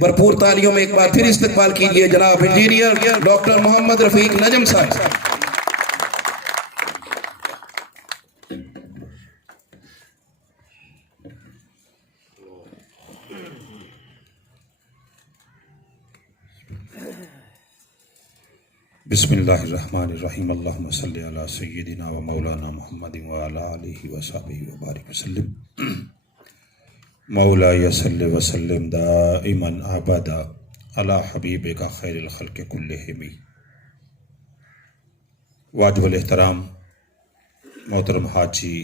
भरपूर तालियों में एक बार फिर इस्तकबाल कीजिए जनाब इंजीनियर डॉक्टर मोहम्मद रफीक नजम साहब। बिस्मिल्लाहिर्रहमानिर्रहीम अल्लाहुम्मा सल्लि अला सय्यिदिना व मौलाना मुहम्मदिन व अला आलिहि व सहबिहि व बारिक वसल्लम। मौलाया सल्लि व सल्लिम दाइमन अबदा अला हबीबिका खैरिल खल्क़ि कुल्लिहिम। वाजिबुल एहतराम मोहतरम हाजी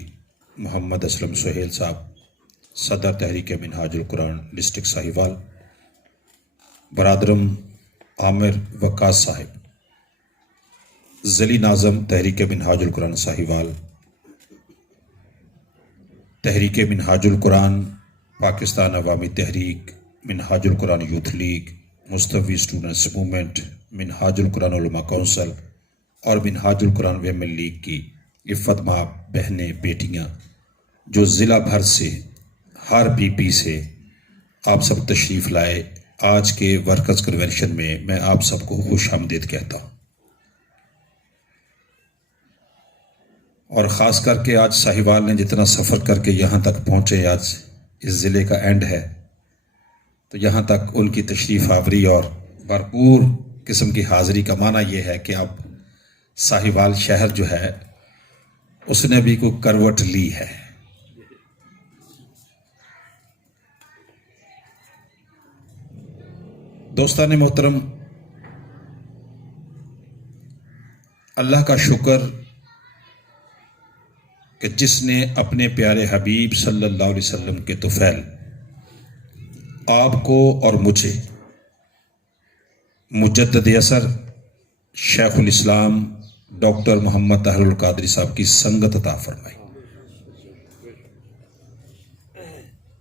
मोहम्मद असलम सुहेल साहब, सदर तहरीक मिनहाजुल कुरान डिस्ट्रिक्ट साहिवाल, बरादरम आमिर वक्कास साहिब, ज़ली नाज़म Tehreek Minhajul Quran Sahiwal, Tehreek Minhajul Quran Pakistan Awami Tehreek, Minhajul Quran youth league, Mustafavi students movement, Minhajul Quran Ulama council और मिनहाजुल कुरान वेमन लीग की इफ़्फ़त माँ बहनें बेटियाँ जो ज़िला भर से हर पीपी से आप सब तशरीफ़ लाए, आज के वर्कर्स कन्वेंशन में मैं आप सबको खुश आमदीद कहता हूँ। और ख़ास करके आज साहिवाल ने जितना सफ़र करके यहाँ तक पहुँचे, आज इस ज़िले का एंड है, तो यहाँ तक उनकी तशरीफ़ आवरी और भरपूर किस्म की हाज़िरी का माना यह है कि अब साहिवाल शहर जो है उसने भी कोई करवट ली है। दोस्तान मोहतरम, अल्लाह का शुक्र कि जिसने अपने प्यारे हबीब सल्लल्लाहु अलैहि वसल्लम के तुफ़ैल आपको और मुझे मुजद्दिद असर शेखुल इस्लाम डॉक्टर मोहम्मद ताहिरुल कादरी साहब की संगत अता फरमाई।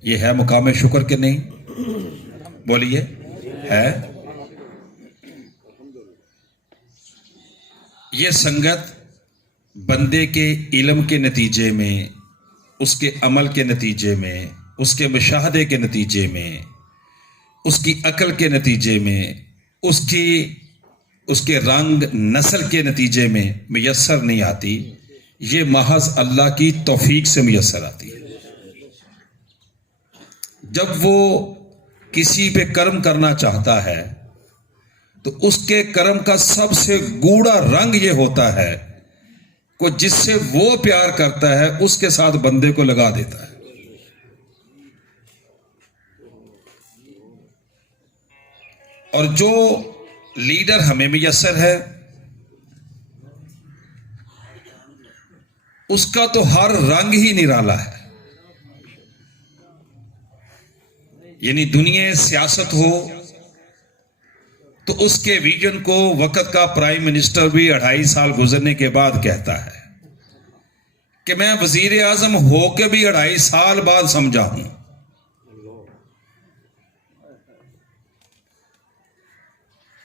ये है मुकाम शुक्र के नहीं? बोलिए, है। ये संगत बंदे के इल्म के नतीजे में, उसके अमल के नतीजे में, उसके मुशाहदे के नतीजे में, उसकी अकल के नतीजे में, उसके रंग नस्ल के नतीजे में मुयस्सर नहीं आती। ये महज अल्लाह की तौफीक से मुयस्सर आती है। जब वो किसी पे कर्म करना चाहता है तो उसके कर्म का सबसे गूढ़ा रंग ये होता है को जिससे वो प्यार करता है उसके साथ बंदे को लगा देता है। और जो लीडर हमें मुयस्सर है उसका तो हर रंग ही निराला है। यानी दुनिया सियासत हो तो उसके विजन को वक्त का प्राइम मिनिस्टर भी 2.5 साल गुजरने के बाद कहता है कि मैं वजीर आजम होकर भी 2.5 साल बाद समझा हूं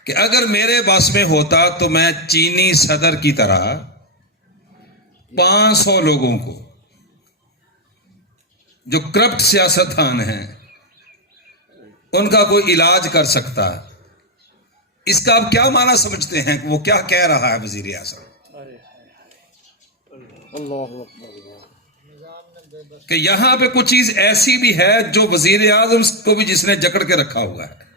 कि अगर मेरे बस में होता तो मैं चीनी सदर की तरह 500 लोगों को जो करप्ट सियासतदान हैं उनका कोई इलाज कर सकता। इसका आप क्या माना समझते हैं? वो क्या कह रहा है वजीर आज़म कि यहां पे कुछ चीज ऐसी भी है जो वजीर आज़म को भी जिसने जकड़ के रखा हुआ है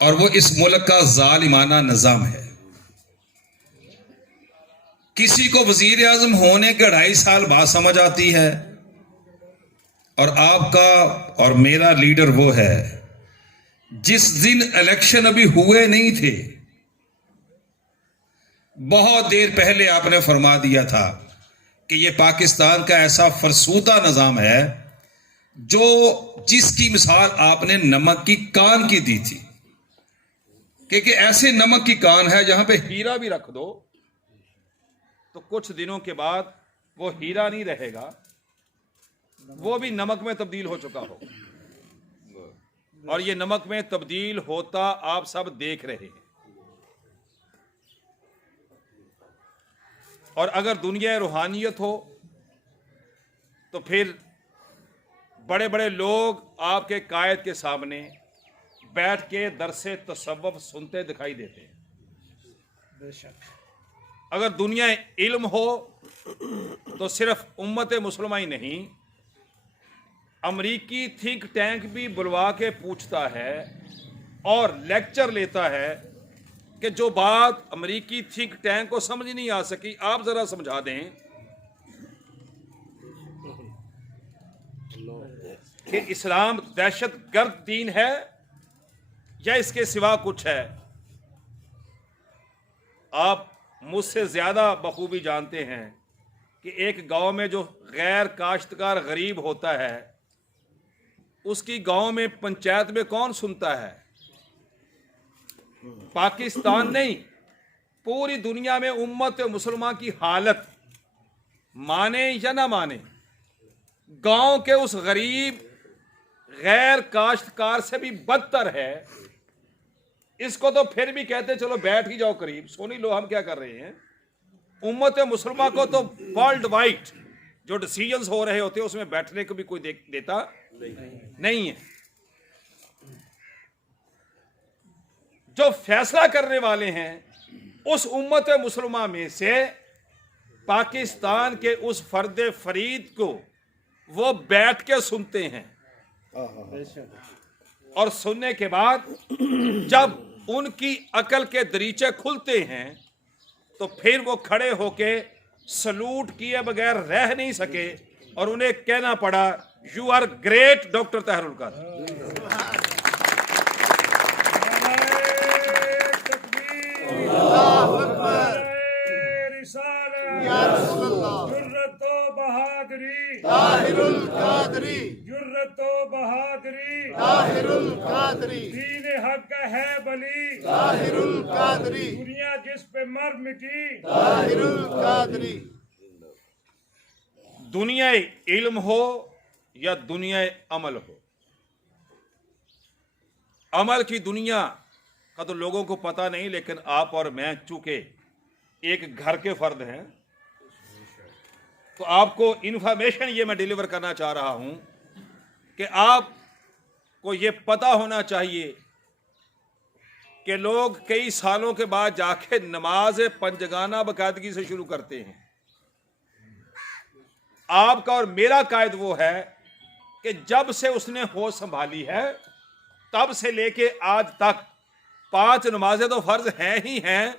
और वो इस मुल्क का जालिमाना निजाम है। किसी को वजीर आज़म होने के 2.5 साल बाद समझ आती है और आपका और मेरा लीडर वो है जिस दिन इलेक्शन अभी हुए नहीं थे, बहुत देर पहले आपने फरमा दिया था कि ये पाकिस्तान का ऐसा फरसूदा निजाम है जो जिसकी मिसाल आपने नमक की कान की दी थी कि ऐसे नमक की कान है जहां पे हीरा भी रख दो तो कुछ दिनों के बाद वो हीरा नहीं रहेगा, वो भी नमक में तब्दील हो चुका हो। और ये नमक में तब्दील होता आप सब देख रहे हैं। और अगर दुनिया रूहानियत हो तो फिर बड़े बड़े लोग आपके कायद के सामने बैठ के दरसे तसव्वुफ सुनते दिखाई देते हैं। बेशक अगर दुनिया इल्म हो तो सिर्फ उम्मत मुसलमा ही नहीं, अमरीकी थिंक टैंक भी बुलवा के पूछता है और लेक्चर लेता है कि जो बात अमरीकी थिंक टैंक को समझ नहीं आ सकी, आप जरा समझा दें कि इस्लाम दहशतगर्द दीन है या इसके सिवा कुछ है। आप मुझसे ज्यादा बखूबी जानते हैं कि एक गांव में जो गैर काश्तकार गरीब होता है उसकी गांव में पंचायत में कौन सुनता है? पाकिस्तान नहीं, पूरी दुनिया में उम्मत मुसलमान की हालत माने या ना माने, गांव के उस गरीब गैर काश्तकार से भी बदतर है। इसको तो फिर भी कहते चलो बैठ ही जाओ करीब, सुन ही लो हम क्या कर रहे हैं। उम्मत मुसलमान को तो वर्ल्ड वाइड जो डिसीजंस हो रहे होते हैं उसमें बैठने को भी कोई देता नहीं है। जो फैसला करने वाले हैं उस उम्मत मुसलमान में से पाकिस्तान के उस फर्द फरीद को वो बैठ के सुनते हैं और सुनने के बाद जब उनकी अकल के दरीचे खुलते हैं तो फिर वो खड़े होके सलूट किए बगैर रह नहीं सके और उन्हें कहना पड़ा, you are great doctor Tahirul Qadri. Tahirul Qadri, जुर्रतो बहादुरी, ताहिरुल कादरी, दीन हक है बली, ताहिरुल कादरी, दुनिया जिस पे मर मिटी, ताहिरुल कादरी। दुनिया इल्म हो या दुनिया अमल हो, अमल की दुनिया का तो लोगों को पता नहीं, लेकिन आप और मैं चूंकि एक घर के फर्द हैं तो आपको इंफॉर्मेशन ये मैं डिलीवर करना चाह रहा हूं कि आपको ये पता होना चाहिए कि लोग कई सालों के बाद जाके नमाज पंजगाना बाकायदगी से शुरू करते हैं। आपका और मेरा कायद वो है कि जब से उसने होश संभाली है तब से लेके आज तक 5 नमाजें तो फर्ज हैं ही हैं,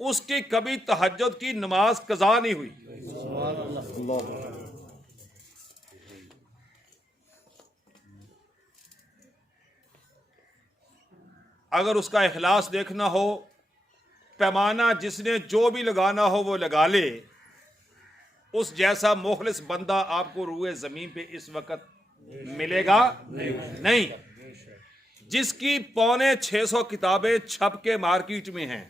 उसकी कभी तहज्जुद की नमाज कज़ा नहीं हुई। अगर उसका इखलास देखना हो, पैमाना जिसने जो भी लगाना हो वो लगा ले, उस जैसा मुखलिस बंदा आपको रूए जमीन पे इस वक्त मिलेगा नहीं। जिसकी 650 किताबें छप के मार्केट में हैं,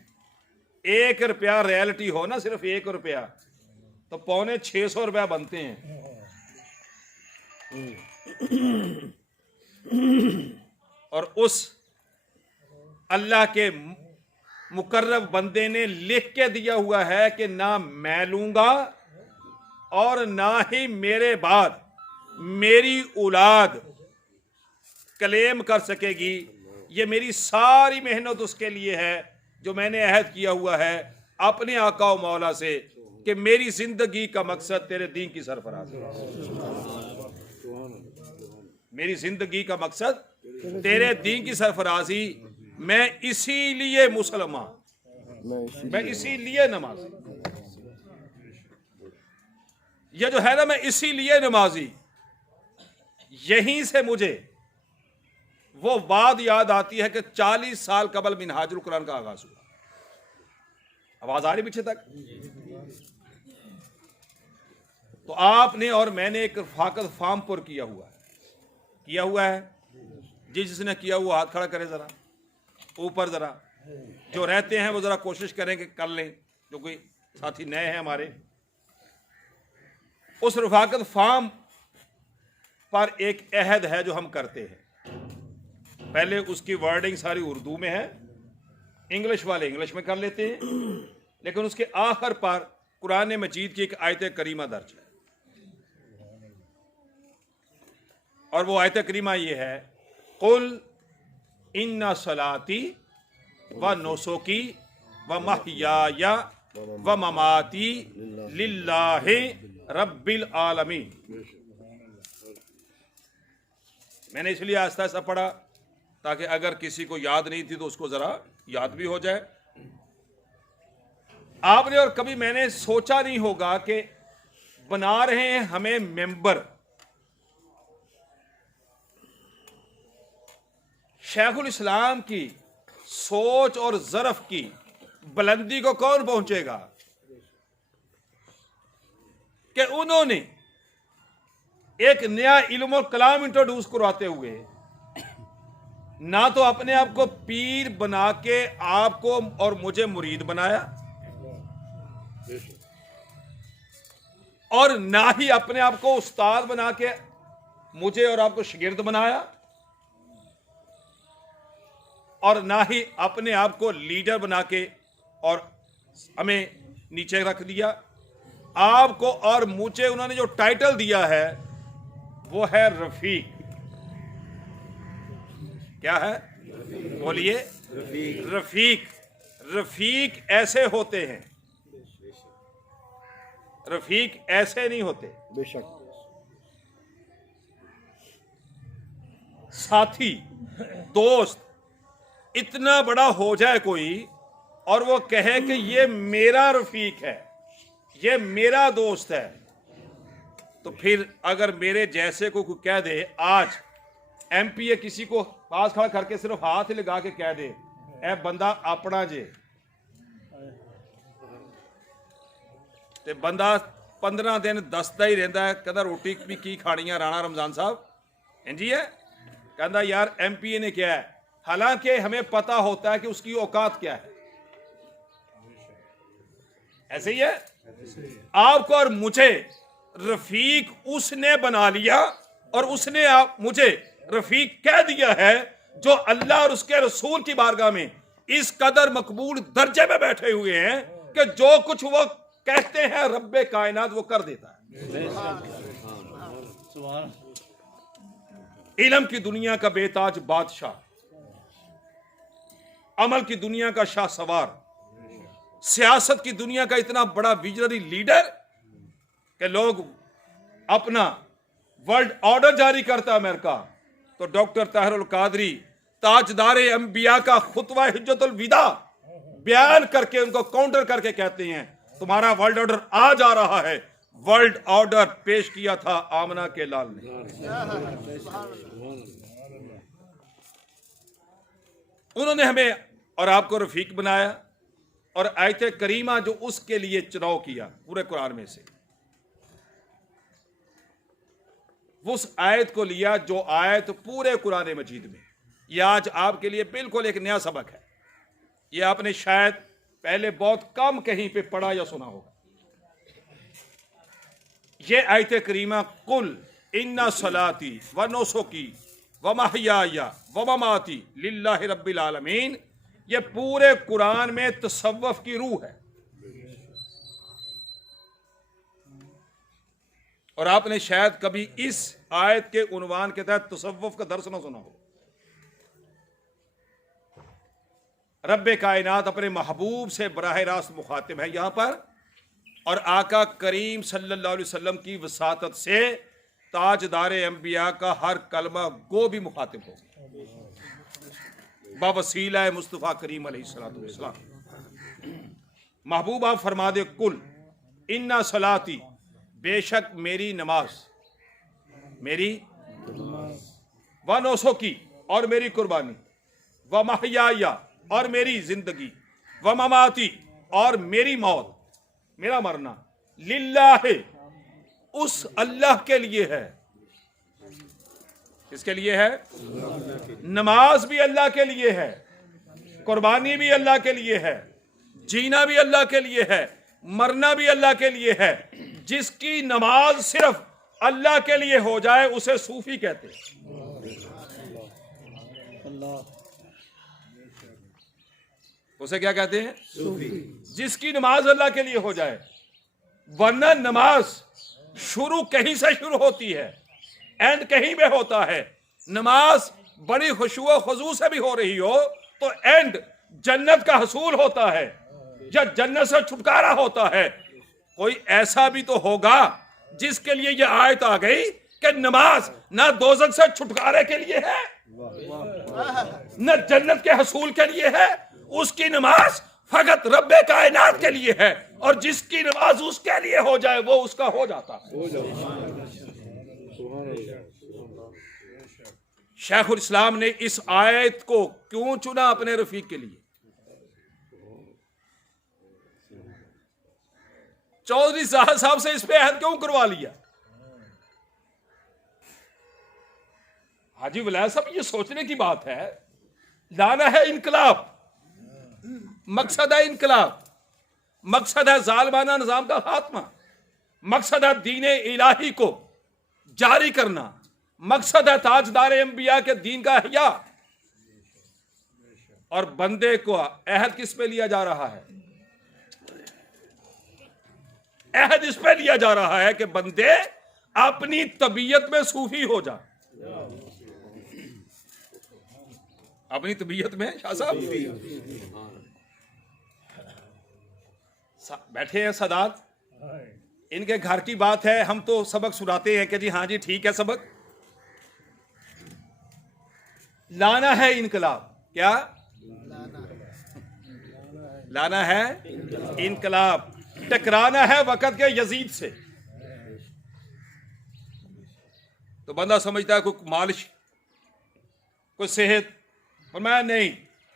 1 रुपया रियलिटी हो ना, सिर्फ 1 रुपया तो 650 रुपया बनते हैं। और उस अल्लाह के मुकर्रब बंदे ने लिख के दिया हुआ है कि ना मैं लूंगा और ना ही मेरे बाद मेरी औलाद क्लेम कर सकेगी। ये मेरी सारी मेहनत उसके लिए है जो मैंने अहद किया हुआ है अपने आका व मौला से कि मेरी जिंदगी का मकसद तेरे दीन की सरफराजी, मेरी जिंदगी का मकसद तेरे दीन की सरफराजी। मैं इसीलिए मुसलमान, मैं इसीलिए नमाजी, ये जो है ना मैं इसीलिए नमाजी। यहीं से मुझे वो बात याद आती है कि 40 साल कबल मिनहाजुल कुरान का आगाज हुआ। आवाज आ रही पीछे तक? तो आपने और मैंने एक रफाकत फार्म पर किया हुआ है। जिसने किया हुआ हाथ खड़ा करे जरा ऊपर, जरा जो रहते हैं वो जरा कोशिश करें कि कर लें, जो कोई साथी नए हैं हमारे। उस रफाकत फार्म पर एक अहद है जो हम करते हैं। पहले उसकी वर्डिंग सारी उर्दू में है, इंग्लिश वाले इंग्लिश में कर लेते हैं, लेकिन उसके आखिर पर कुरान मजीद की एक आयत करीमा दर्ज है। और वो आयत करीमा ये है, कुल इन्ना सलाती व नुसुकी व महयाया व ममाती लिल्लाहि रब्बिल आलमीन। मैंने इसलिए आस्ता आस्ता पढ़ा ताकि अगर किसी को याद नहीं थी तो उसको जरा याद भी हो जाए। आपने और कभी मैंने सोचा नहीं होगा कि बना रहे हैं हमें मेंबर। शेखुल इस्लाम की सोच और ज़र्फ की बुलंदी को कौन पहुंचेगा कि उन्होंने एक नया इल्म और कलाम इंट्रोड्यूस करवाते हुए ना तो अपने आप को पीर बना के आपको और मुझे मुरीद बनाया, और ना ही अपने आप को उस्ताद बना के मुझे और आपको शागिर्द बनाया, और ना ही अपने आप को लीडर बना के और हमें नीचे रख दिया। आपको और मुझे उन्होंने जो टाइटल दिया है वो है रफीक। क्या है? बोलिए। रफीक। रफीक ऐसे होते हैं, रफीक ऐसे नहीं होते। बेशक साथी, दोस्त इतना बड़ा हो जाए कोई और वो कहे कि ये मेरा रफीक है, ये मेरा दोस्त है, तो फिर अगर मेरे जैसे को कोई कह दे, आज एमपीए किसी को पास खड़ा करके सिर्फ हाथ लगा के कह दे ए बंदा अपना जे, ते बंदा 15 दिन दसदा ही रहता है, कहता रोटी भी की खानी है राणा रमजान साहब, इंजी है, कहता यार एमपीए ने क्या है, हालांकि हमें पता होता है कि उसकी औकात क्या है। ऐसे ही है। आपको और मुझे रफीक उसने बना लिया और उसने आप मुझे रफीक कह दिया है जो अल्लाह और उसके रसूल की बारगाह में इस कदर मकबूल दर्जे में बैठे हुए हैं कि जो कुछ वो कहते हैं रब्बे कायनात वो कर देता है। इल्म की दुनिया का बेताज बादशाह, अमल की दुनिया का शाह सवार, सियासत की दुनिया का इतना बड़ा विजनरी लीडर कि लोग अपना वर्ल्ड ऑर्डर जारी करता अमेरिका, तो डॉक्टर ताहिरुल कादरी ताजदारे अंबिया का खुतवा हिज्जतुल विदा बयान करके उनको काउंटर करके कहते हैं तुम्हारा वर्ल्ड ऑर्डर आ जा रहा है। वर्ल्ड ऑर्डर पेश किया था आमना के लाल ने। उन्होंने हमें और आपको रफीक बनाया और आयत करीमा जो उसके लिए चुनाव किया पूरे कुरान में से, वो उस आयत को लिया जो आयत पूरे कुरान मजीद में, यह आज आपके लिए बिल्कुल एक नया सबक है। यह आपने शायद पहले बहुत कम कहीं पे पढ़ा या सुना होगा। यह आयत करीमा कुल इन्ना सलाती व नुसुकी व महयाया व ममाती लिल्लाहि रब्बिल आलमीन, यह पूरे कुरान में तसव्वुफ की रूह है। और आपने शायद कभी इस आयत के उन्वान के तहत तसव्वुफ का दर्स न सुना हो। रब्बे कायनात अपने महबूब से बराह रास्त मुखातिब है यहां पर, और आका करीम सल्लल्लाहु अलैहि वसल्लम की वसातत से ताजदारे अंबिया का हर कलमा गो भी मुखातिब हो बावसीला मुस्तफ़ा करीम अलैहिस्सलातु वस्सलाम। महबूब आप फरमा दे कुल इन्ना सलाती, बेशक मेरी नमाज, मेरी व नुसुकी और मेरी कुर्बानी, व महयाया और मेरी जिंदगी, व ममाती और मेरी मौत, मेरा मरना, लिल्लाहि उस अल्लाह के लिए है। किसके लिए है? नमाज भी अल्लाह के लिए है, कुर्बानी भी अल्लाह के लिए है, जीना भी अल्लाह के लिए है, मरना भी अल्लाह के लिए है। जिसकी नमाज सिर्फ अल्लाह के लिए हो जाए उसे सूफी कहते हैं। उसे क्या कहते हैं? सूफी। जिसकी नमाज अल्लाह के लिए हो जाए, वरना नमाज शुरू कहीं से शुरू होती है एंड कहीं में होता है। नमाज बड़ी खुशू खुजू से भी हो रही हो तो एंड जन्नत का हसूल होता है या जन्नत से छुटकारा होता है। कोई ऐसा भी तो होगा जिसके लिए यह आयत आ गई कि नमाज ना दोज़ख से छुटकारे के लिए है न जन्नत के हसूल के लिए है, उसकी नमाज फकत रब्बे कायनात के लिए है, और जिसकी नमाज उसके लिए हो जाए वो उसका हो जाता है। शेखुल इस्लाम ने इस आयत को क्यों चुना अपने रफीक के लिए? चौधरी साहब से इस पे अहद क्यों करवा लिया? हाजी वलायत साहब, ये सोचने की बात है। लाना है इनकलाब, मकसद है इनकलाब, मकसद है जालिमाना निजाम का खात्मा, मकसद है दीन इलाही को जारी करना, मकसद है ताजदार अंबिया के दीन का हिया। और बंदे को अहद किस पे लिया जा रहा है? अहद इस पे लिया जा रहा है कि बंदे अपनी तबीयत में सूफी हो जा। अपनी तबीयत में शाह साहब बैठे हैं सादात, इनके घर की बात है, हम तो सबक सुनाते हैं कि जी हाँ जी ठीक है सबक। लाना है इनकलाब, क्या लाना है? इनकलाब। टकराना है वक़्त के यजीद से। तो बंदा समझता है कोई मालिश, कोई सेहत, और मैं नहीं,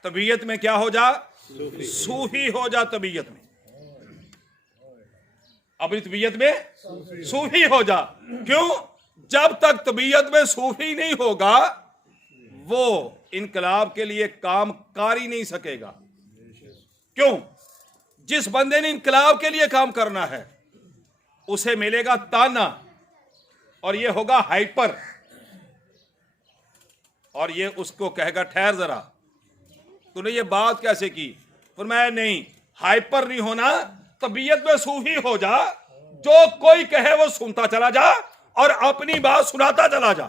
तबीयत में क्या हो जा? सूफी हो जा तबीयत में, अपनी तबीयत में सूफी हो जा। क्यों? जब तक तबीयत में सूफी नहीं होगा वो इनकलाब के लिए काम कर ही नहीं सकेगा। क्यों? जिस बंदे ने इनकलाब के लिए काम करना है उसे मिलेगा ताना, और ये होगा हाइपर, और ये उसको कहेगा ठहर जरा, तूने ये बात कैसे की? फरमाया नहीं, हाइपर नहीं होना, तबीयत में सूफी हो जा, जो कोई कहे वो सुनता चला जा और अपनी बात सुनाता चला जा।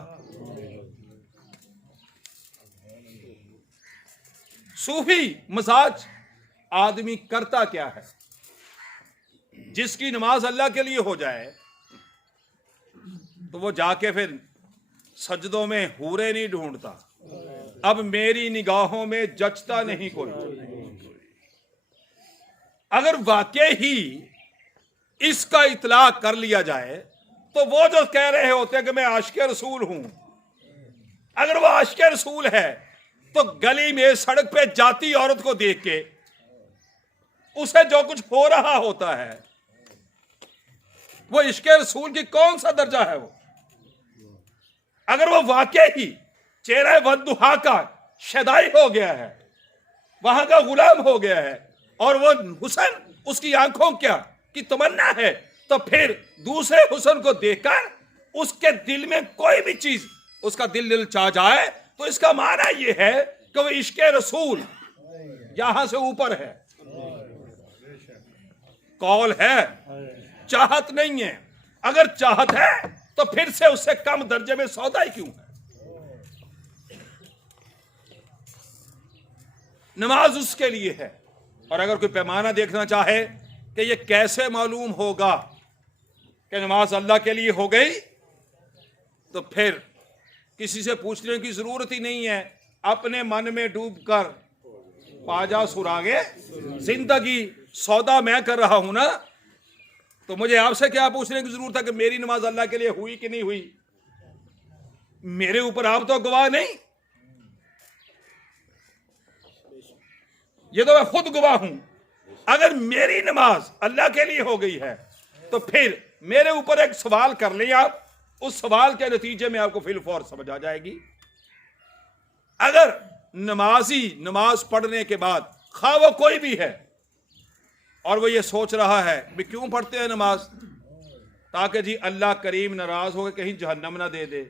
सूफी मजाज आदमी करता क्या है? जिसकी नमाज अल्लाह के लिए हो जाए तो वो जाके फिर सजदों में हूरे नहीं ढूंढता, अब मेरी निगाहों में जचता नहीं कोई। अगर वाकई ही इसका इतलाक कर लिया जाए तो वो जो कह रहे होते हैं कि मैं आशिक रसूल हूं, अगर वो आशिक रसूल है तो गली में सड़क पे जाती औरत को देख के उसे जो कुछ हो रहा होता है वो इश्क रसूल की कौन सा दर्जा है? वो अगर वो वाकई ही चेहरा वद्दुहा का शदाई हो गया है, वहां का गुलाम हो गया है, और वो हुसन उसकी आंखों क्या की तमन्ना है, तो फिर दूसरे हुसन को देखकर उसके दिल में कोई भी चीज उसका दिल चा जाए तो इसका माना यह है कि वो इश्क रसूल यहां से ऊपर है। कौल है, चाहत नहीं है। अगर चाहत है तो फिर से उससे कम दर्जे में सौदा ही क्यों है? नमाज उसके लिए है। और अगर कोई पैमाना देखना चाहे कि ये कैसे मालूम होगा कि नमाज अल्लाह के लिए हो गई, तो फिर किसी से पूछने की जरूरत ही नहीं है, अपने मन में डूबकर पाजा सुरागे जिंदगी सौदा मैं कर रहा हूं ना, तो मुझे आपसे क्या पूछने की जरूरत है कि मेरी नमाज अल्लाह के लिए हुई कि नहीं हुई? मेरे ऊपर आप तो गवाह नहीं, ये तो मैं खुद गवाह हूं। अगर मेरी नमाज अल्लाह के लिए हो गई है तो फिर मेरे ऊपर एक सवाल कर लें आप, उस सवाल के नतीजे में आपको फिलफौर समझ आ जाएगी। अगर नमाजी नमाज पढ़ने के बाद खा वो कोई भी है और वो ये सोच रहा है भी क्यों पढ़ते हैं नमाज, ताकि जी अल्लाह करीम नाराज होकर कहीं जहन्नम ना दे दे।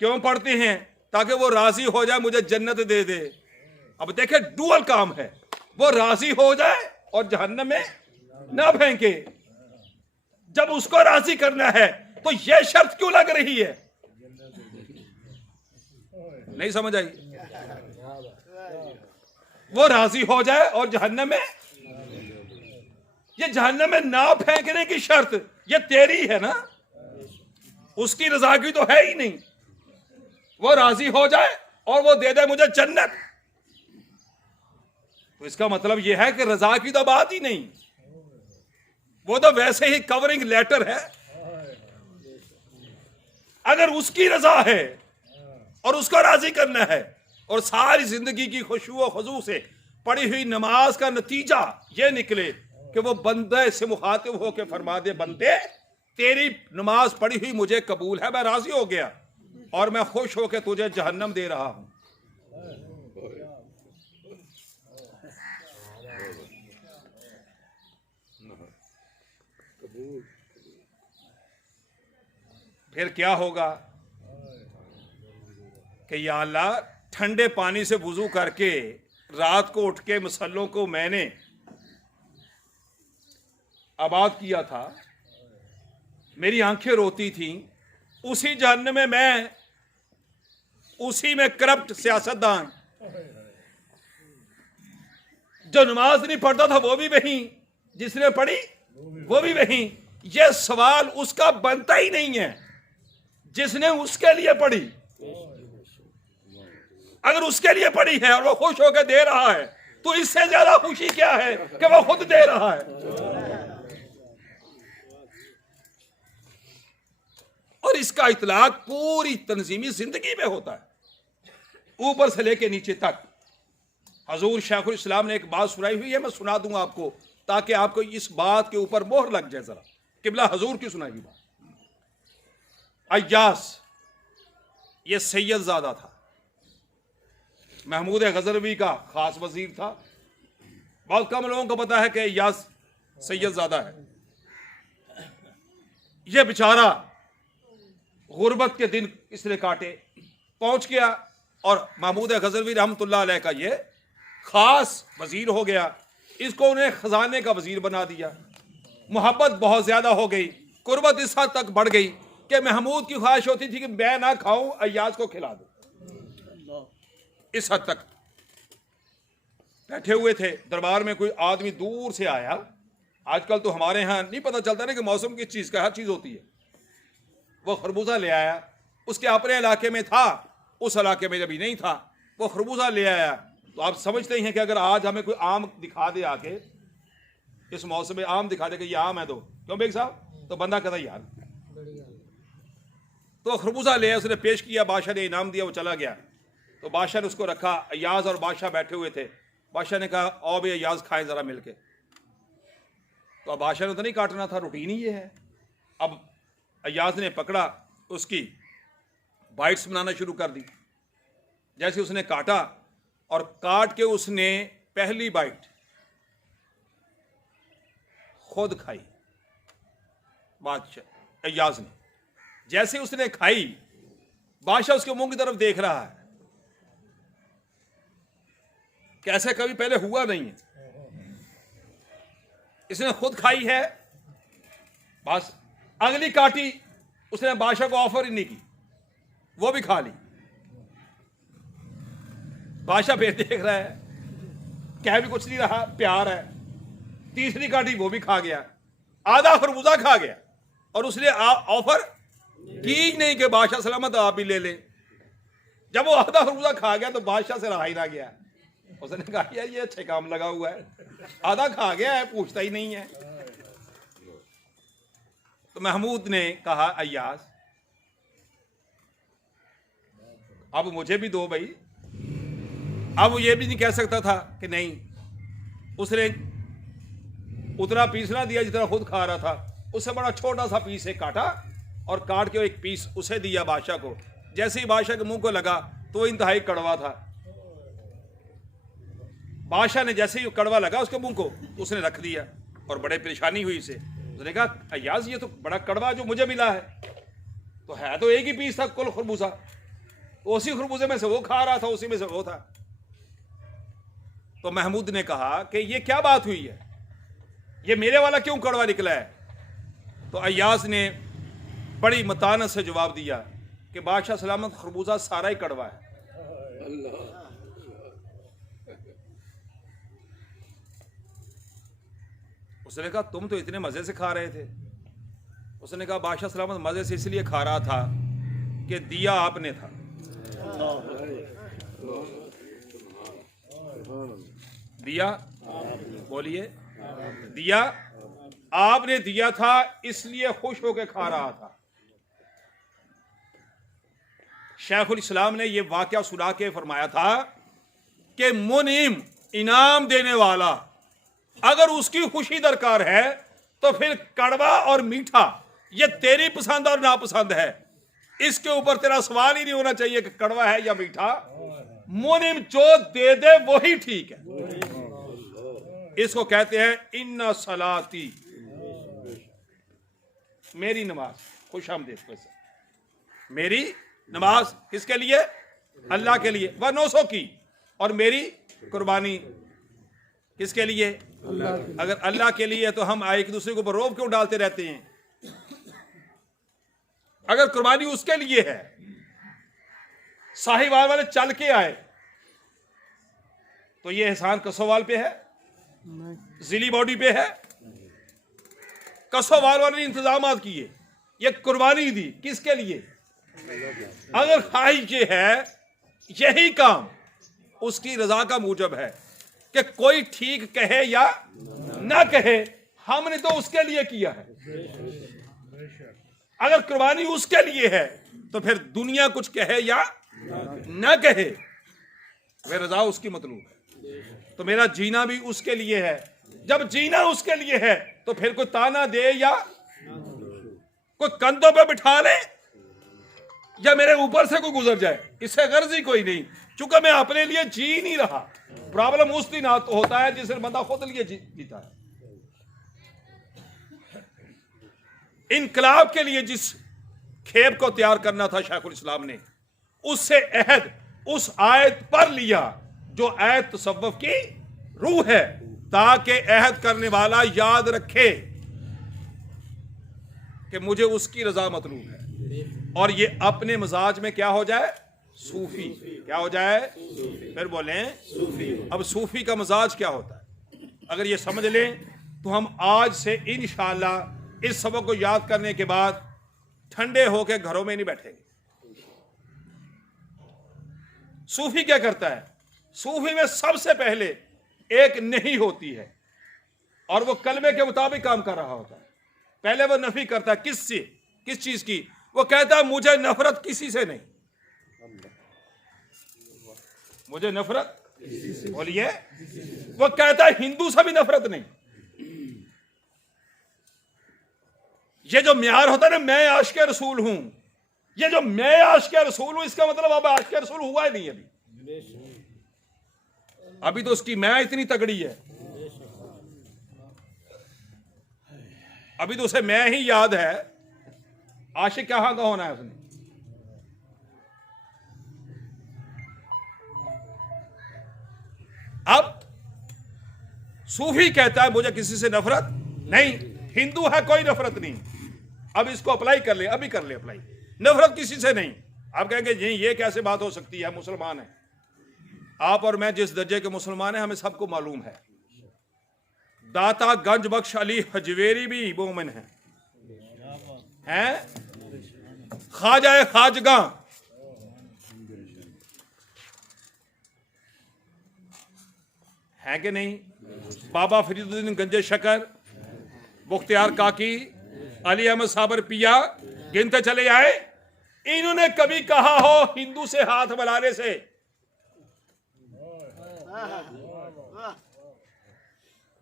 क्यों पढ़ते हैं? ताकि वो राजी हो जाए मुझे जन्नत दे दे। अब देखे डुअल काम है, वो राजी हो जाए और जहन्नम में ना फेंके। जब उसको राजी करना है तो यह शर्त क्यों लग रही है? नहीं समझ आई? वो राजी हो जाए और जहन्नम में, ये जहन्नम में ना फेंकने की शर्त ये तेरी है ना, उसकी रजा की तो है ही नहीं। वो राजी हो जाए और वो दे दे मुझे जन्नत, तो इसका मतलब यह है कि रजा की तो बात ही नहीं, वो तो वैसे ही कवरिंग लेटर है। अगर उसकी रजा है और उसको राजी करना है और सारी जिंदगी की खुशू और खुजू से पढ़ी हुई नमाज का नतीजा यह निकले कि वो बंदे से मुखातिब होकर फरमा दे, बंदे तेरी नमाज पढ़ी हुई मुझे कबूल है, मैं राजी हो गया और मैं खुश होकर तुझे जहन्नम दे रहा हूं। फिर क्या होगा कि या अल्लाह, ठंडे पानी से वुजू करके रात को उठ के मसल्लों को मैंने आबाद किया था, मेरी आंखें रोती थीं, उसी जहन्नम में मैं, उसी में करप्ट सियासतदान जो नमाज नहीं पढ़ता था वो भी वहीं, जिसने पढ़ी वो भी वहीं। यह सवाल उसका बनता ही नहीं है जिसने उसके लिए पढ़ी। अगर उसके लिए पढ़ी है और वो खुश होकर दे रहा है, तो इससे ज्यादा खुशी क्या है कि वो खुद दे रहा है। और इसका इतलाक पूरी तंजीमी जिंदगी में होता है, ऊपर से लेके नीचे तक। हजूर शेखुल इस्लाम ने एक बात सुनाई हुई है, मैं सुना दूंगा आपको ताकि आपको इस बात के ऊपर मोहर लग जाए। जरा किबला हजूर की सुनाई हुई बात। अय्यास ये सैयदजादा था, महमूद गजनवी का खास वजीर था। बहुत कम लोगों को पता है कि अय्यास सैयदजादा है। यह बेचारा गुर्बत के दिन इसने काटे, पहुंच गया और महमूद गजनवी रहमतुल्लाह अलैह का ये खास वजीर हो गया। इसको उन्हें खजाने का वजीर बना दिया। मोहब्बत बहुत ज्यादा हो गई, कुर्बत इस हद तक बढ़ गई कि महमूद की ख्वाहिश होती थी कि मैं ना खाऊं, अय्याज को खिला दो। इस हद तक बैठे हुए थे दरबार में, कोई आदमी दूर से आया। आजकल तो हमारे यहाँ नहीं पता चलता ना कि मौसम किस चीज का, हर चीज होती है। वो खरबूजा ले आया, उसके अपने इलाके में था, उस इलाके में जब नहीं था, वो खरबूजा ले आया। तो आप समझते ही हैं कि अगर आज हमें कोई आम दिखा दे आके, इस मौसम में आम दिखा दे कि ये आम है, तो क्यों बेग साहब, तो बंदा कहता यार। तो खरबूजा ले आया, उसने पेश किया, बादशाह ने इनाम दिया, वो चला गया। तो बादशाह ने उसको रखा, अय्याज और बादशाह बैठे हुए थे। बादशाह ने कहा आओ भी अय्याज खाएं जरा मिलके। तो अब बादशाह ने तो नहीं काटना था, रूटीन ही ये है। अब अय्याज ने पकड़ा, उसकी बाइट्स बनाना शुरू कर दी। जैसे उसने काटा और काट के उसने पहली बाइट खुद खाई। बादशाह अय्याज ने जैसे उसने खाई, बादशाह उसके मुंह की तरफ देख रहा है, कैसे कभी पहले हुआ नहीं है। इसने खुद खाई है, बस अगली काटी उसने बादशाह को ऑफर ही नहीं की, वो भी खा ली। बादशाह फिर देख रहा है, कह भी कुछ नहीं रहा, प्यार है। तीसरी काटी वो भी खा गया, आधा खरबूजा खा गया और उसने ऑफर की नहीं कि बादशाह सलामत आप भी ले लें। जब वो आधा खरबूजा खा गया तो बादशाह से रहा ही ना गया। उसने कहा यार ये अच्छे काम लगा हुआ है, आधा खा गया है, पूछता ही नहीं है। तो महमूद ने कहा अय्याज अब मुझे भी दो भाई। अब वो ये भी नहीं कह सकता था कि नहीं, उसने उतना पीस ना दिया जितना खुद खा रहा था, उससे बड़ा छोटा सा पीस एक काटा और काट के एक पीस उसे दिया बादशाह को। जैसे ही बादशाह के मुंह को लगा तो वो इंतहाई कड़वा था। बादशाह ने जैसे ही कड़वा लगा उसके मुंह को, उसने रख दिया और बड़े परेशानी हुई इसे। उसने कहा अय्याज ये तो बड़ा कड़वा जो मुझे मिला है, तो है तो एक ही पीस था कुल खरबूजा, तो उसी खरबूजे में से वो खा रहा था, उसी में से वो था। तो महमूद ने कहा कि ये क्या बात हुई है, ये मेरे वाला क्यों कड़वा निकला है। तो अय्याज ने बड़ी मतानत से जवाब दिया कि बादशाह सलामत खरबूजा सारा ही कड़वा है। उसने कहा तुम तो इतने मजे से खा रहे थे। उसने कहा बादशाह सलामत मजे से इसलिए खा रहा था कि दिया आपने था। दिया बोलिए, दिया आपने दिया था इसलिए खुश होकर खा रहा था। शेखुल इस्लाम ने यह वाकया सुना के फरमाया था कि मुनीम इनाम देने वाला अगर उसकी खुशी दरकार है तो फिर कड़वा और मीठा ये तेरी पसंद और नापसंद है, इसके ऊपर तेरा सवाल ही नहीं होना चाहिए कि कड़वा है या मीठा। मुनीम जो दे दे वही ठीक है। इसको कहते हैं इन्ना सलाती, मेरी नमाज। खुश आमदीद से, मेरी नमाज किसके लिए? अल्लाह के लिए। वह 900 की, और मेरी कुर्बानी किसके लिए? अगर अल्लाह के लिए तो हम एक दूसरे के ऊपर रोब क्यों डालते रहते हैं? अगर कुर्बानी उसके लिए है, साहिवाल वाले चल के आए तो ये एहसान कसोवाल पे है, जिली बॉडी पे है। कसोवाल वाले ने इंतजाम किए, ये कुर्बानी दी किसके लिए? अगर ख्वाहिश ये है, यही काम उसकी रजा का मूजब है कि कोई ठीक कहे या ना कहे, हमने तो उसके लिए किया है। अगर कुर्बानी उसके लिए है तो फिर दुनिया कुछ कहे या ना कहे, वह रजा उसकी मतलूब है। तो मेरा जीना भी उसके लिए है। जब जीना उसके लिए है तो फिर कोई ताना दे या कोई कंधों पे बिठा ले या मेरे ऊपर से कोई गुजर जाए, इससे गर्ज ही कोई नहीं, चूंकि मैं अपने लिए जी नहीं रहा। प्रॉब्लम उस दिन होता है जिस दिन बंदा खुद लिए जीता है। इनकलाब के लिए जिस खेब को तैयार करना था शेखुल इस्लाम ने, उससे अहद उस आयत पर लिया जो आयत तसव्वुफ की रूह है, ताकि अहद करने वाला याद रखे कि मुझे उसकी रजा मतलूब है, और ये अपने मजाज में क्या हो जाए? सूफी। क्या हो जाए? फिर बोलें सूफी। अब सूफी का मजाज क्या होता है? अगर ये समझ लें तो हम आज से इंशाअल्लाह इस सबक को याद करने के बाद ठंडे होकर घरों में नहीं बैठेंगे। सूफी क्या करता है? सूफी में सबसे पहले एक नहीं होती है और वो कलमे के मुताबिक काम कर रहा होता है। पहले वो नफी करता है, किससे? किस चीज की? वो कहता है मुझे नफरत किसी से नहीं, मुझे नफरत, बोलिए, वो कहता है हिंदू से भी नफरत नहीं। ये जो म्यार होता है ना, मैं आशिक़े रसूल हूं, ये जो मैं आशिक़े रसूल हूं, इसका मतलब अब आशिक़े रसूल हुआ ही नहीं। अभी तो उसकी मैं इतनी तगड़ी है, अभी तो उसे मैं ही याद है। आशिक कहां का होना है उसने? अब सूफी कहता है मुझे किसी से नफरत नहीं, हिंदू है कोई नफरत नहीं। अब इसको अप्लाई कर ले, अभी कर ले अप्लाई, नफरत किसी से नहीं। आप कहेंगे जी ये कैसे बात हो सकती है, मुसलमान है। आप और मैं जिस दर्जे के मुसलमान हैं हमें सबको मालूम है। दाता गंज बख्श अली हजवेरी भी मोमिन हैं? ख्वाजा खाजगा है कि नहीं? बाबा फरीदुद्दीन गंजे शकर, मुख्तियार काकी, अली अहमद साबर पिया, गिनते चले आए। इन्होंने कभी कहा हो हिंदू से हाथ मिलाने से?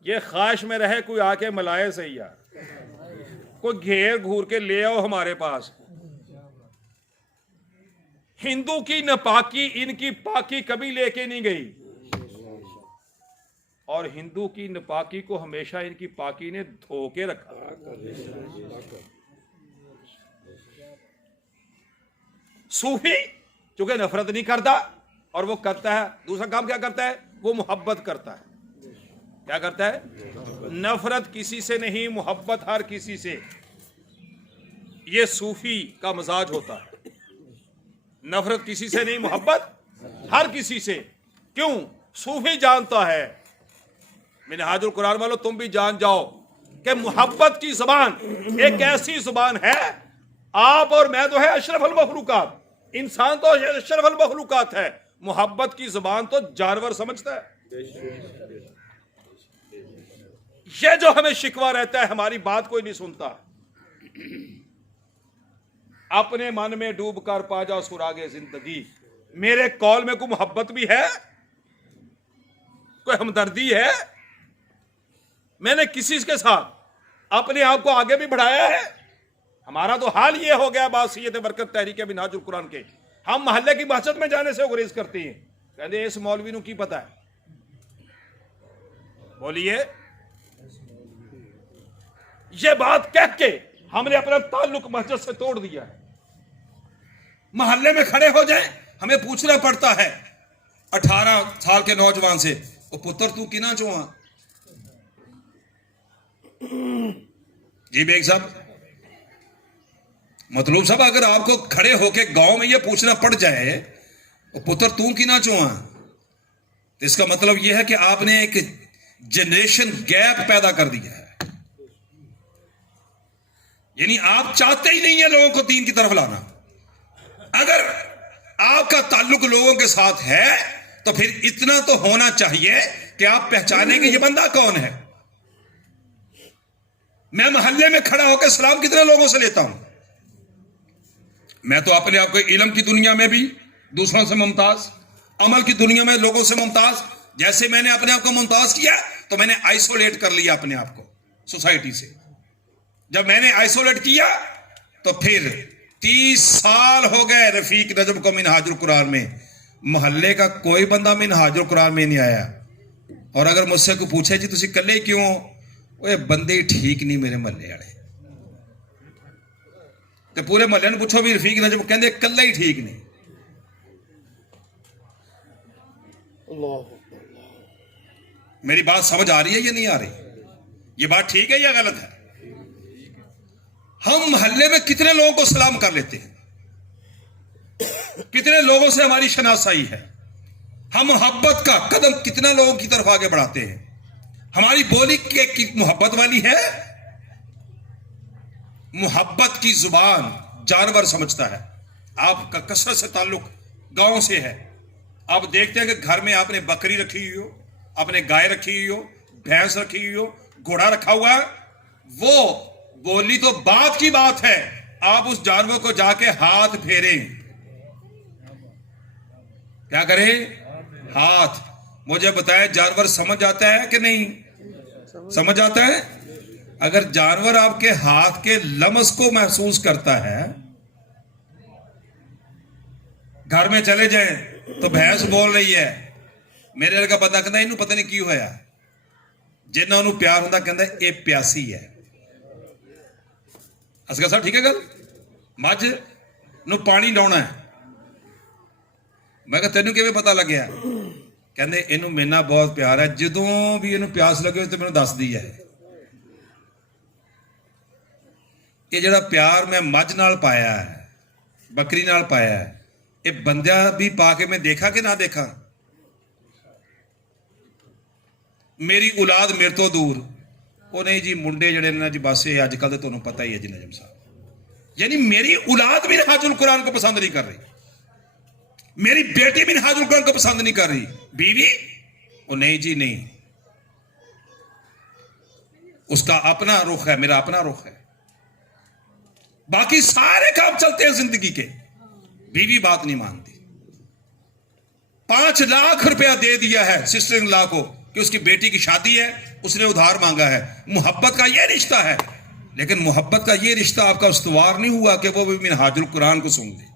ये ख्वाहिश में रहे कोई आके मिलाए सही यार, कोई घेर घूर के ले आओ हमारे पास। हिंदू की नापाकी इनकी पाकी कभी लेके नहीं गई, और हिंदू की नापाकी को हमेशा इनकी पाकी ने धो के रखा। सूफी चूंकि नफरत नहीं करता, और वो करता है दूसरा काम, क्या करता है? वो मोहब्बत करता है। क्या करता है? नफरत किसी से नहीं, मोहब्बत हर किसी से। ये सूफी का मजाज होता है। नफरत किसी से नहीं, मोहब्बत हर किसी से। क्यों? सूफी जानता है, मिनहाजुल कुरान वालों तुम भी जान जाओ कि मोहब्बत की जुबान एक ऐसी जुबान है, आप और मैं तो है अशरफुल मखलूकात, इंसान तो अशरफुल मखलूकात है, मोहब्बत की जुबान तो जानवर समझता है। ये जो हमें शिकवा रहता है, हमारी बात कोई नहीं सुनता, अपने मन में डूब कर पा जाओ सुरागे जिंदगी। मेरे कॉल में कोई मोहब्बत भी है, कोई हमदर्दी है? मैंने किसी के साथ अपने आप को आगे भी बढ़ाया है? हमारा तो हाल ये हो गया बासियत बरकत तहरीक मिनहाजुल कुरान के, हम मोहल्ले की मस्जिद में जाने से गुरेज करते हैं। कहते इस मौलवी ਨੂੰ की पता है? बोलिए। ये बात कह के हमने अपना ताल्लुक मस्जिद से तोड़ दिया है। मोहल्ले में खड़े हो जाए, हमें पूछना पड़ता है 18 साल के नौजवान से, ओ पुत्र तू किना चुआ? जी बेग साहब, मतलूब साहब, अगर आपको खड़े होके गांव में ये पूछना पड़ जाए ओ पुत्र तू किना चुआ, तो इसका मतलब यह है कि आपने एक जनरेशन गैप पैदा कर दिया है। यानी आप चाहते ही नहीं है लोगों को दीन की तरफ लाना। अगर आपका ताल्लुक लोगों के साथ है तो फिर इतना तो होना चाहिए कि आप पहचाने कि ये बंदा कौन है। मैं मोहल्ले में खड़ा होकर सलाम कितने लोगों से लेता हूं? मैं तो अपने आप को इल्म की दुनिया में भी दूसरों से मुमताज, अमल की दुनिया में लोगों से मुमताज। जैसे मैंने अपने आप को मुमताज किया तो मैंने आइसोलेट कर लिया अपने आप को सोसाइटी से। जब मैंने आइसोलेट किया तो फिर 30 साल हो गए रफीक नजम को मिनहाजुल कुरान में, मोहल्ले का कोई बंदा मिनहाजुल कुरान में नहीं आया। और अगर मुझसे को पूछे जी तुसी कल्ले क्यों, वो बंदे ही ठीक नहीं मेरे महल्ले वाले, तो पूरे महल्ले ने पूछो भी रफीक नजम, कहते कल्ला ही ठीक नहीं। मेरी बात समझ आ रही है या नहीं आ रही? ये बात ठीक है या गलत है? हम मोहल्ले में कितने लोगों को सलाम कर लेते हैं, कितने लोगों से हमारी शनासाई है, हम मोहब्बत का कदम कितना लोगों की तरफ आगे बढ़ाते हैं। हमारी बोली की मोहब्बत वाली है। मोहब्बत की जुबान जानवर समझता है। आपका कसरत से ताल्लुक गांव से है। आप देखते हैं कि घर में आपने बकरी रखी हुई हो, आपने गाय रखी हुई हो, भैंस रखी हुई हो, घोड़ा रखा हुआ है, वो बोली तो बात की बात है, आप उस जानवर को जाके हाथ फेरें। क्या करें? हाथ। मुझे बताए जानवर समझ आता है कि नहीं समझ आता है? अगर जानवर आपके हाथ के लम्स को महसूस करता है, घर में चले जाएं तो भैंस बोल रही है, मेरे लगा बंदा कहता इनू पता नहीं क्यों होया, जिन्ना उन्होंने प्यार होता कहता ये प्यासी है। असगर साहब ठीक है गल? मझ नू पानी लाउना है, मैं कहा तेनू किवें पता लग्या? कहते इनू मेरे नाल बहुत प्यार है, जदों भी इनू प्यास लगे तो मैनू दसदी है। ये जिहड़ा प्यार मैं मझ नाल पाया है, बकरी नाल पाया है, ये बंदा भी पाके मैं देखा कि ना देखा? मेरी औलाद मेरे तो दूर, वो नहीं जी मुंडे जड़े ने जी बस ये अजकल तो तुहानूं पता ही है जी नजम साहब, यानी मेरी औलाद भी मिनहाजुल कुरान को पसंद नहीं कर रही, मेरी बेटी भी मिनहाजुल कुरान को पसंद नहीं कर रही, बीवी वो नहीं जी नहीं, उसका अपना रुख है, मेरा अपना रुख है, बाकी सारे काम चलते हैं जिंदगी के, बीवी बात नहीं मानती। 5 लाख रुपया दे दिया है सिस्टर इन लॉ को कि उसकी बेटी की शादी है, उसने उधार मांगा है। मोहब्बत का यह रिश्ता है, लेकिन मोहब्बत का यह रिश्ता आपका उस्तवार नहीं हुआ कि वो भी मिनहाजुल कुरान को सुन ले।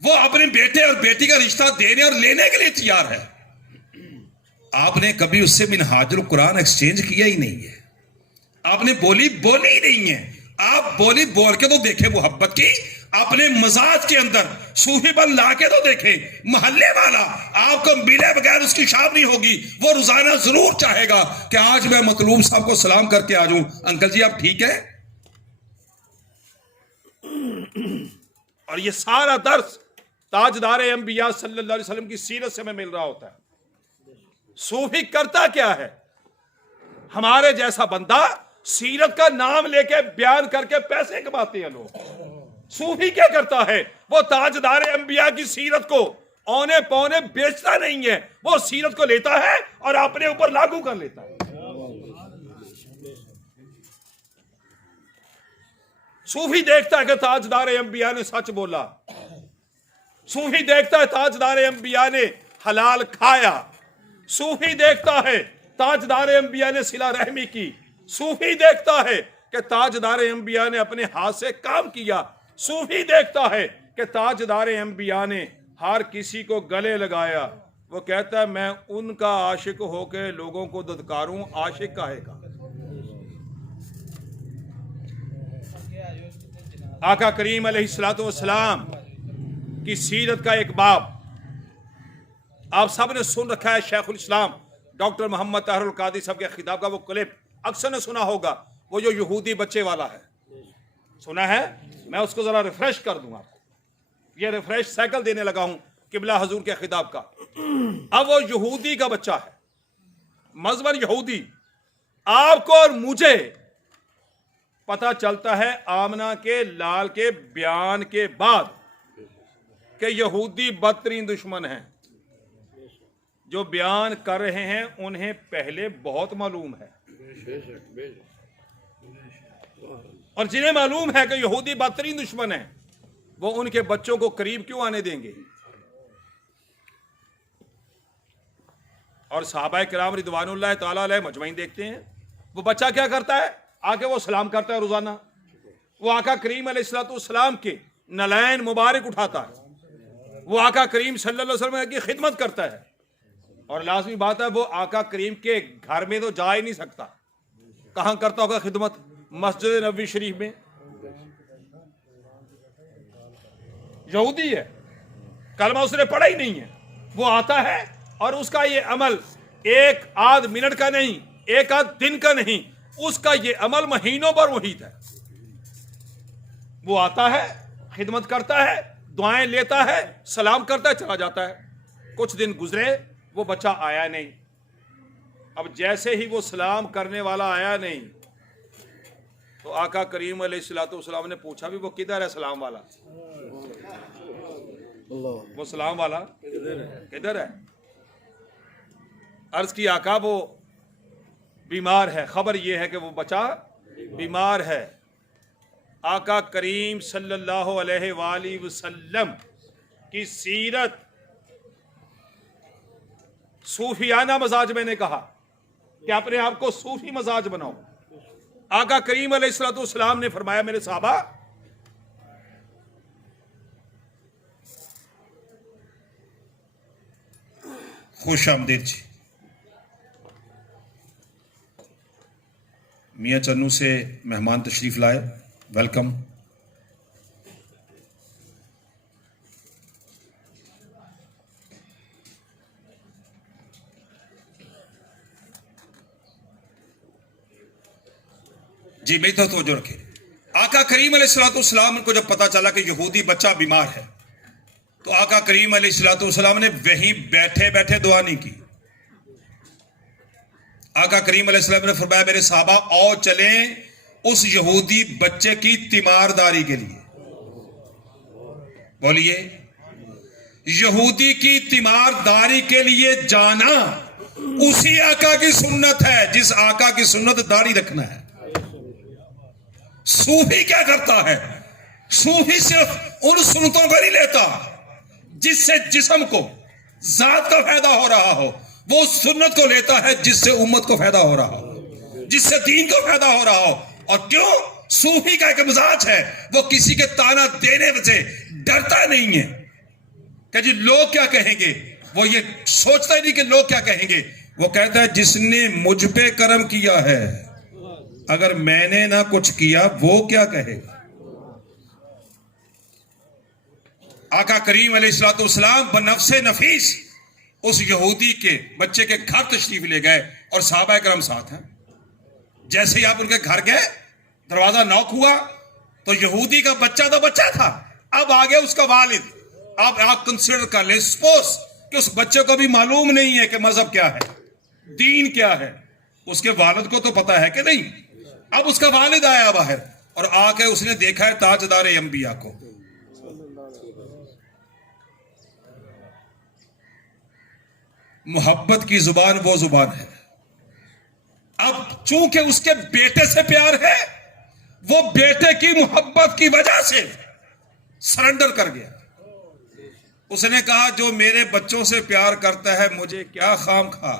वो अपने बेटे और बेटी का रिश्ता देने और लेने के लिए तैयार है। आपने कभी उससे मिनहाजुल कुरान एक्सचेंज किया ही नहीं है, आपने बोली बोली ही नहीं है। आप बोली बोल के तो देखे मोहब्बत की, अपने मजाज के अंदर सूफीपन लाके तो देखे। मोहल्ले वाला आपको मिले बगैर उसकी शाम नहीं होगी। वो रोजाना जरूर चाहेगा कि आज मैं मतलूब साहब को सलाम करके आ जाऊं, अंकल जी आप ठीक है। और ये सारा दर्स ताजदार अंबिया सल्लल्लाहु अलैहि वसल्लम की सीरत से हमें मिल रहा होता है। सूफी करता क्या है? हमारे जैसा बंदा सीरत का नाम लेके बयान करके पैसे कमाते हैं लोग। सूफी क्या करता है? वो ताजदार अंबिया की सीरत को औने पौने बेचता नहीं है, वो सीरत को लेता है और अपने ऊपर लागू कर लेता है। सूफी देखता है कि ताजदार अंबिया ने सच बोला, सूफी देखता है ताजदार अंबिया ने हलाल खाया, सूफी देखता है ताजदार अंबिया ने सिला रहमी की, सूफी देखता है कि ताजदार अंबिया ने अपने हाथ से काम किया, सूफी देखता है कि ताजदार अंबिया ने हर किसी को गले लगाया। वो कहता है मैं उनका आशिक होके लोगों को धुतकारूं, आशिक काहे का। आका करीम अलैहिस्सलातु वस्सलाम की सीरत का एक बाब आप सब ने सुन रखा है। शेखुल इस्लाम डॉक्टर मोहम्मद ताहिरुल कादरी साहब के खिताब का वो क्लिप अक्सर ने सुना होगा, वो जो यहूदी बच्चे वाला है, सुना है? मैं उसको जरा रिफ्रेश कर दूंगा आपको। ये रिफ्रेश साइकिल देने लगा हूं किबला हजूर के खिताब का। अब वो यहूदी का बच्चा है, मजहबन यहूदी। आपको और मुझे पता चलता है आमना के लाल के बयान के बाद कि यहूदी बदतरीन दुश्मन हैं। जो बयान कर रहे हैं उन्हें पहले बहुत मालूम है, और जिन्हें मालूम है कि यहूदी बदतरीन दुश्मन है, वो उनके बच्चों को करीब क्यों आने देंगे। और सहाबाए किराम रिदवानुल्लाह ताला अलैहि मजमईन देखते हैं, वो बच्चा क्या करता है? आके वो सलाम करता है रोजाना। वो आका करीम अलैहिस्सलातु वस्सलाम के नलैन मुबारक उठाता है, वो आका करीम सल्लल्लाहु अलैहि वसल्लम की खिदमत करता है। और लाजमी बात है वो आका करीम के घर में तो जा ही नहीं सकता, कहां करता होगा खिदमत? मस्जिद नबवी शरीफ में। यहूदी है, कलमा उसने पढ़ा ही नहीं है, वो आता है और उसका ये अमल एक आध मिनट का नहीं, एक आध दिन का नहीं, उसका ये अमल महीनों पर मुहित है। वो आता है, खिदमत करता है, दुआएं लेता है, सलाम करता है, चला जाता है। कुछ दिन गुजरे, वो बच्चा आया नहीं। अब जैसे ही वो सलाम करने वाला आया नहीं, तो आका करीम अलैहिस्सलातु वस्सलाम ने पूछा भी वो किधर है सलाम वाला? वो सलाम वाला किधर है? अर्ज की आका वो बीमार है। खबर यह है कि वो बच्चा बीमार है। आका करीम सल्लल्लाहु अलैहि वसल्लम की सीरत सूफियाना मजाज, मैंने कहा कि अपने आप को सूफी मजाज बनाओ। आका करीम अलैहिस्सलातु वस्सलाम ने फरमाया मेरे साहबा, खुश आमदीद जी। मियाँ चन्नू से मेहमान तशरीफ लाए, वेलकम। जी मेरी तो तवज्जो रखे। आका करीम अलैहिस्सलाम को जब पता चला कि यहूदी बच्चा बीमार है, तो आका करीम अलैहिस्सलाम ने वहीं बैठे बैठे दुआ नहीं की। आका करीम अलैहिस्सलाम ने फरमाया मेरे साहबा आओ चलें उस यहूदी बच्चे की तीमारदारी के लिए। बोलिए, यहूदी की तीमारदारी के लिए जाना उसी आका की सुन्नत है जिस आका की सुन्नत दाढ़ी रखना है। सूफी क्या करता है? सूफी सिर्फ उन सुन्नतों को नहीं लेता जिससे जिस्म को, जात का फायदा हो रहा हो, वो सुन्नत को लेता है जिससे उम्मत को फायदा हो रहा हो, जिससे दीन को फायदा हो रहा हो। और क्यों? सूफी का एक मिजाज है, वो किसी के ताना देने से डरता नहीं है कि जी लोग क्या कहेंगे। वो ये सोचता ही नहीं कि लोग क्या कहेंगे। वो कहता है जिसने मुझ पे कर्म किया है, अगर मैंने ना कुछ किया वो क्या कहेगा। आका करीम अलैहिस्सलाम बनफ्से नफीस उस यहूदी के बच्चे के घर तशरीफ ले गए और सहाबा करम साथ हैं। जैसे ही आप उनके घर गए, दरवाजा नॉक हुआ तो यहूदी का बच्चा तो बच्चा था, अब आ गया उसका वालिद। अब आप कंसिडर कर ले, सपोज कि उस बच्चे को भी मालूम नहीं है कि मजहब क्या है, दीन क्या है। उसके वालिद को तो पता है कि नहीं। अब उसका वालिद आया बाहर और आके उसने देखा है ताजदार अंबिया को। मोहब्बत की जुबान वो जुबान है। अब चूंकि उसके बेटे से प्यार है, वो बेटे की मोहब्बत की वजह से सरेंडर कर गया। उसने कहा जो मेरे बच्चों से प्यार करता है, मुझे क्या खाम खा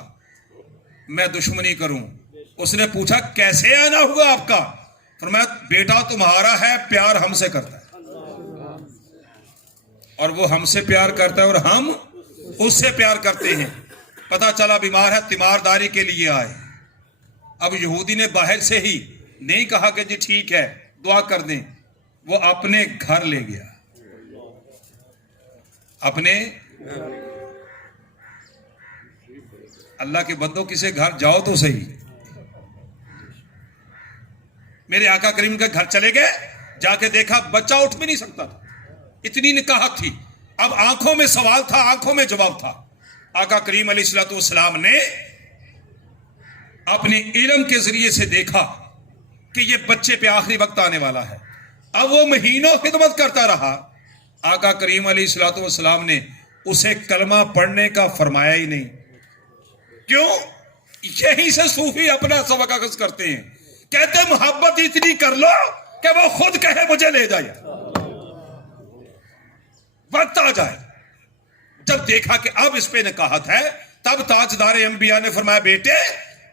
मैं दुश्मनी करूं। उसने पूछा कैसे आना हुआ आपका? फरमाया बेटा तुम्हारा है, प्यार हमसे करता है और वो हमसे प्यार करता है और हम उससे प्यार करते हैं। पता चला बीमार है, तीमारदारी के लिए आए। अब यहूदी ने बाहर से ही नहीं कहा कि जी ठीक है दुआ कर दें, वो अपने घर ले गया। अपने अल्लाह के बंदों किसी घर जाओ तो सही। मेरे आका करीम के घर चले गए, जाके देखा बच्चा उठ भी नहीं सकता था, इतनी निकाहत थी। अब आंखों में सवाल था, आंखों में जवाब था। आका करीम अलैहिस्सलाम ने अपने इल्म के जरिए से देखा कि ये बच्चे पे आखिरी वक्त आने वाला है। अब वो महीनों खिदमत करता रहा। आका करीम अलैहिस्सलाम ने उसे कलमा पढ़ने का फरमाया ही नहीं। क्यों? यहीं से सूफी अपना सबक अखज़ करते हैं। कहते मोहब्बत इतनी कर लो कि वो खुद कहे मुझे ले जाए, वक्त आ जाए। जब देखा कि अब इस पे निकाहत है, तब ताजदार अंबिया ने फरमाया बेटे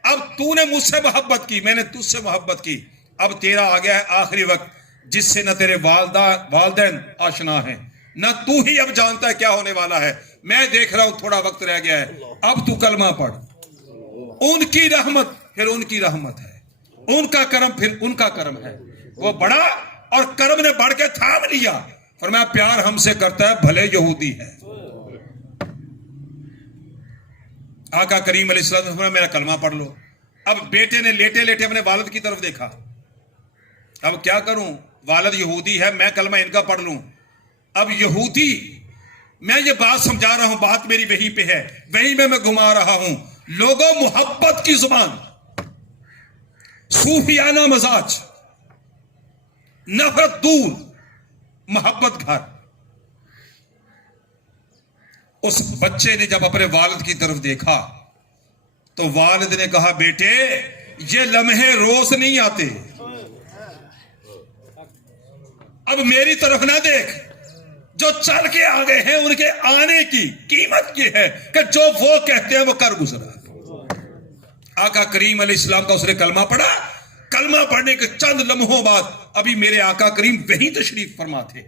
अब तूने मुझसे मोहब्बत की, मैंने तुझसे मोहब्बत की, अब तेरा आ गया है आखिरी वक्त जिससे न तेरे वालिदैन आशना है, न तू ही अब जानता है क्या होने वाला है। मैं देख रहा हूं थोड़ा वक्त रह गया है, अब तू कलमा पढ़। उनकी रहमत फिर उनकी रहमत है, उनका करम फिर उनका करम है। वो बड़ा और करम ने बढ़ के थाम लिया। फरमाया प्यार हमसे करता है भले यहूदी है। आका करीम अलैहिस्सलाम ने फरमाया मेरा कलमा पढ़ लो। अब बेटे ने लेटे लेटे अपने वालिद की तरफ देखा, अब क्या करूं, वालिद यहूदी है, मैं कलमा इनका पढ़ लूं। अब यहूदी, मैं ये बात समझा रहा हूं, बात मेरी वही पे है, वही में मैं घुमा रहा हूं। लोगों मोहब्बत की जुबान, सूफियाना मजाज, नफरत दूर, मोहब्बत घर। उस बच्चे ने जब अपने वालिद की तरफ देखा तो वालिद ने कहा बेटे ये लम्हे रोज नहीं आते, अब मेरी तरफ ना देख, जो चल के आ गए हैं उनके आने की कीमत ये है कि जो वो कहते हैं वो कर गुजरा। आका करीम अलैहिस्सलाम का उसने कलमा पढ़ा। कलमा पढ़ने के चंद लम्हों बाद अभी मेरे आका करीम वही तशरीफ फरमा थे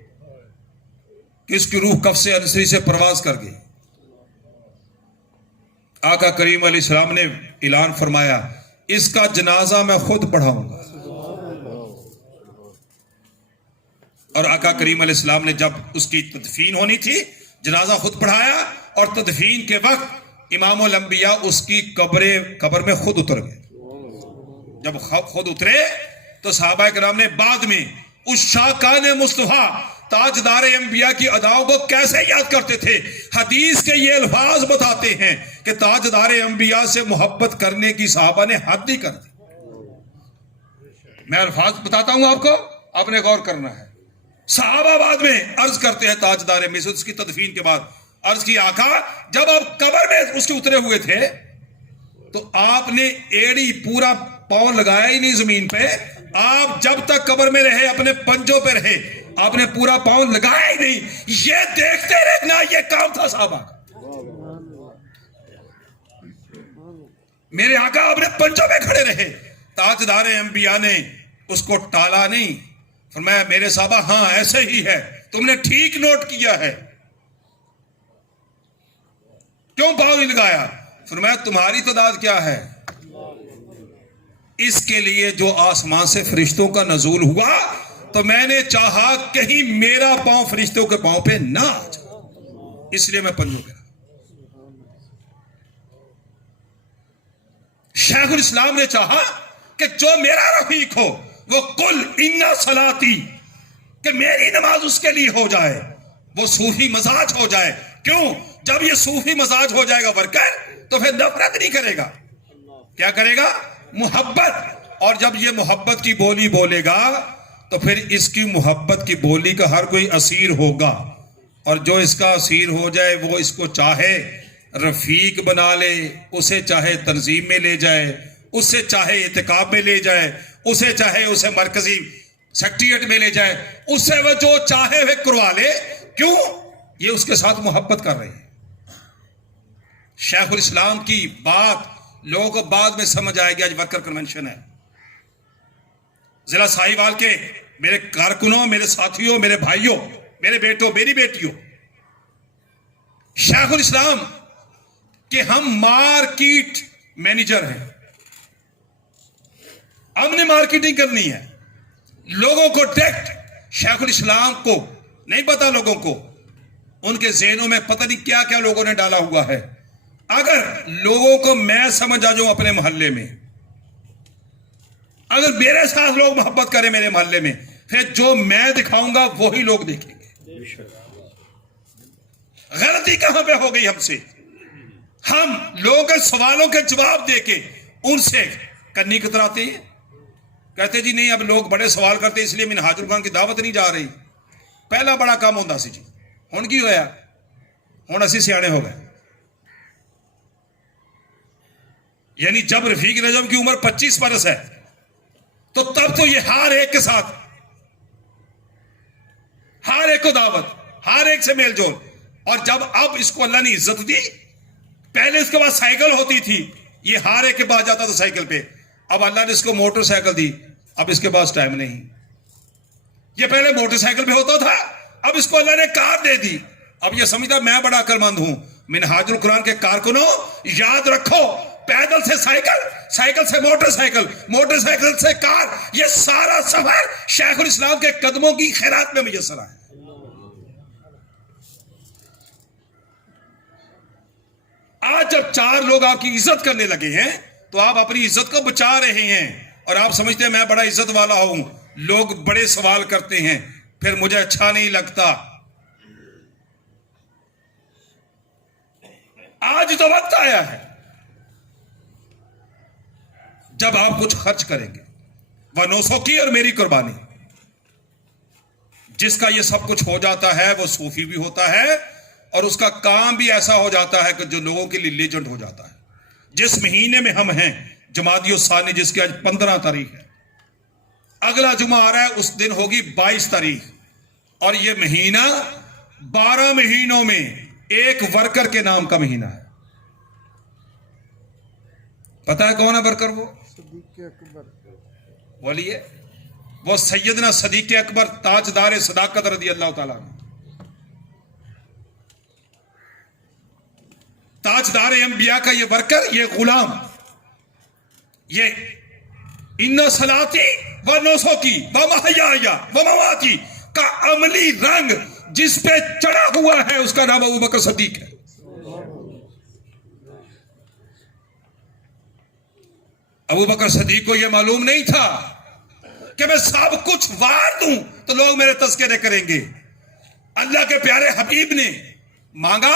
कि इसकी रूह कफ से अनसरी से परवाज कर गई। आका करीम अलैहिस्सलाम ने ऐलान फरमाया इसका जनाजा मैं खुद पढ़ाऊंगा। और आका करीम अलैहिस्सलाम ने जब उसकी तदफीन होनी थी, जनाजा खुद पढ़ाया और तदफीन के वक्त इमामुल अंबिया उसकी कब्र में खुद उतर गए। जब खुद उतरे तो सहाबा किराम ने बाद में उस शाकान मुस्तफा ताजदार अंबिया की अदाओं को कैसे याद करते थे। हदीस के ये अल्फाज बताते हैं कि ताजदार अंबिया से मोहब्बत करने की सहाबा ने हद ही कर दी। मैं अल्फाज बताता हूं आपको, आपने गौर करना है। सहाबा बाद में अर्ज करते हैं ताजदार में से उसकी तदफीन के बाद अर्ज की आका जब आप कब्र में उसके उतरे हुए थे तो आपने एड़ी पूरा पांव लगाया ही नहीं जमीन पे। आप जब तक कब्र में रहे अपने पंजों पे रहे, आपने पूरा पांव लगाया ही नहीं। ये देखते रहना ये काम था साहबा का। मेरे आका अपने पंजों में खड़े रहे, ताजदार अंबिया ने उसको टाला नहीं। फरमाया मेरे साहबा हां ऐसे ही है, तुमने ठीक नोट किया है, क्यों पांव नहीं लगाया? फरमाया तुम्हारी तादाद क्या है? इसके लिए जो आसमान से फरिश्तों का नजूल हुआ तो मैंने चाहा कहीं मेरा पांव फरिश्तों के पांव पे ना आ जाए, इसलिए मैं पंजों पे रहा। शेखुल इस्लाम ने चाहा कि जो मेरा रफीक हो वो कुल इन्ना सलाती, कि मेरी नमाज उसके लिए हो जाए, वो सूफी मजाज हो जाए। क्यों? जब ये सूफी मजाज हो जाएगा वर्कर, तो फिर नफरत नहीं करेगा, क्या करेगा? मोहब्बत। और जब ये मोहब्बत की बोली बोलेगा तो फिर इसकी मोहब्बत की बोली का हर कोई असीर होगा, और जो इसका असीर हो जाए वो इसको चाहे रफीक बना ले, उसे चाहे तंजीम में ले जाए, उसे चाहे इत्तिकाब में ले जाए, उसे चाहे उसे मरकजी सेक्रेटेरिएट में ले जाए, उससे वो जो चाहे वे करवा ले। क्यों? ये उसके साथ मोहब्बत कर रहे हैं। शेखुल इस्लाम की बात लोगों को बाद में समझ आएगी। आज वर्कर कन्वेंशन है, जिला साहिवाल के मेरे कारकुनों, मेरे साथियों, मेरे भाइयों, मेरे बेटों, मेरी बेटियों, शेखुल इस्लाम कि हम मार्केट मैनेजर हैं, हमने मार्केटिंग करनी है। लोगों को डायरेक्ट शेखुल इस्लाम को नहीं पता, लोगों को उनके ज़हनों में पता नहीं क्या क्या लोगों ने डाला हुआ है। अगर लोगों को मैं समझ आ जाऊं अपने मोहल्ले में, अगर मेरे साथ लोग मोहब्बत करें मेरे मोहल्ले में, फिर जो मैं दिखाऊंगा वही लोग देखेंगे। गलती कहां पे हो गई हमसे? हम लोगों के सवालों के जवाब देके उनसे करनी कतराते हैं, कहते जी नहीं अब लोग बड़े सवाल करते इसलिए मिनहाजुल कुरान की दावत नहीं जा रही। पहला बड़ा काम होता सी जी, हुण की होया? हुण असीं सियाणे हो गए। यानी जब रफीक नजम की उम्र 25 बरस है, तो तब तो ये हर एक के साथ, हर एक को दावत, हर एक से मेल जोल। और जब अब इसको अल्लाह ने इज्जत दी, पहले इसके पास साइकिल होती थी, ये हर एक के पास जाता था साइकिल पे, अब अल्लाह ने इसको मोटरसाइकिल दी, अब इसके पास टाइम नहीं। ये पहले मोटरसाइकिल पे होता था, अब इसको अल्लाह ने कार दे दी। अब ये समझता मैं बड़ा अक्लमंद हूं। मिनहाजुल कुरान के कारकुनों, याद रखो, पैदल से साइकिल, साइकिल से मोटरसाइकिल, मोटरसाइकिल से कार, ये सारा सफर शेखुल इस्लाम के कदमों की खैरात में मुयस्सर है। आज जब 4 लोग आपकी इज्जत करने लगे हैं, तो आप अपनी इज्जत को बचा रहे हैं, और आप समझते हैं मैं बड़ा इज्जत वाला हूं। लोग बड़े सवाल करते हैं, फिर मुझे अच्छा नहीं लगता। आज तो वक्त आया है जब आप कुछ खर्च करेंगे, वह 900 की और मेरी कुर्बानी। जिसका ये सब कुछ हो जाता है वो सूफी भी होता है, और उसका काम भी ऐसा हो जाता है कि जो लोगों के लिए लेजेंड हो जाता है। जिस महीने में हम हैं, जमादियो सानी, जिसकी आज 15 तारीख है, अगला जुमा आ रहा है, उस दिन होगी 22 तारीख, और ये महीना 12 महीनों में एक वर्कर के नाम का महीना है। पता है कौन है वर्कर? वो बोलिए, वो सैयदना सदीक अकबर ताजदार सदाकत रदी अल्लाह ताला, ताजदार अंबिया का ये वर्कर, ये गुलाम, ये इन्ना सलाती व 900 की व महया व मवाती का अमली रंग जिस पे चढ़ा हुआ है, उसका नाम अबू बकर सदीक है। अबू बकर सदीक को यह मालूम नहीं था कि मैं सब कुछ वार दूं तो लोग मेरे तस्करे करेंगे। अल्लाह के प्यारे हबीब ने मांगा,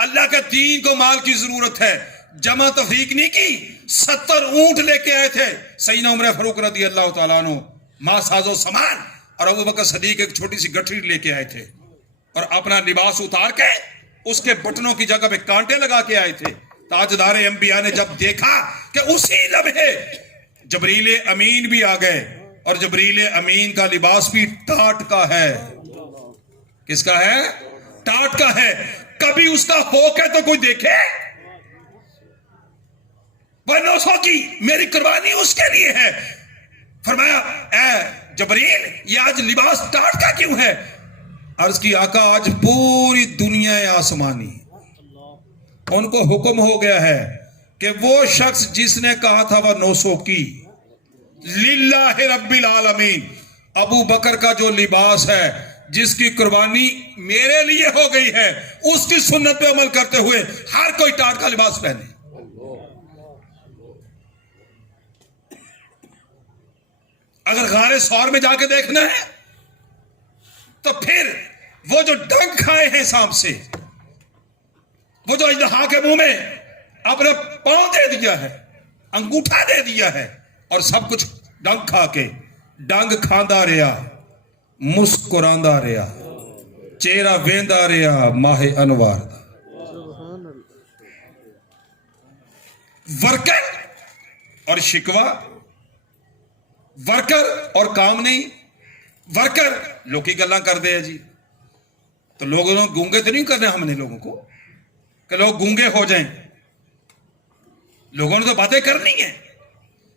अल्लाह के दीन को माल की जरूरत है, जमा तफरीक नहीं की, 70 ऊंट लेके आए थे सैयदना उमर फारूक रदी अल्लाह तआला अन्हु, मां साजो सामान, और अबू बकर सदीक एक छोटी सी गठरी लेके आए थे, और अपना लिबास उतार के उसके बटनों की जगह पे कांटे लगा के आए थे। ताजदार अंबिया ने जब देखा कि उसी लम्हे जबरील अमीन भी आ गए, और जबरील अमीन का लिबास भी टाट का है। किसका है? टाट का है। कभी उसका होके तो कोई देखे? 900 की मेरी कुर्बानी उसके लिए है। फरमाया, ए जबरील, ये आज लिबास टाट का क्यों है? अर्ज की, आका आज पूरी दुनिया आसमानी, उनको हुक्म हो गया है कि वो शख्स जिसने कहा था वह 900 की, लिल्लाहि रब्बिल आलमीन, अबू बकर का जो लिबास है, जिसकी कुर्बानी मेरे लिए हो गई है, उसकी सुन्नत पे अमल करते हुए हर कोई टाट का लिबास पहने। अगर गारे सौर में जाके देखना है तो फिर वो जो डंक खाए हैं सांप से, वो जो अजदहा के मुंह में अपने पांव दे दिया है, अंगूठा दे दिया है, और सब कुछ डंक खा के डंग खांदा रहा, मुस्कुरांदा रहा, चेहरा वेंदा रहा माहे अनवार दा। वर्कर और शिकवा, वर्कर और काम नहीं। वर्कर लोग की गल्ला कर दे जी, तो लोगों ने गूंगे तो नहीं करने हमने लोगों को कि लोग गूंगे हो जाएं। लोगों ने तो बातें करनी है,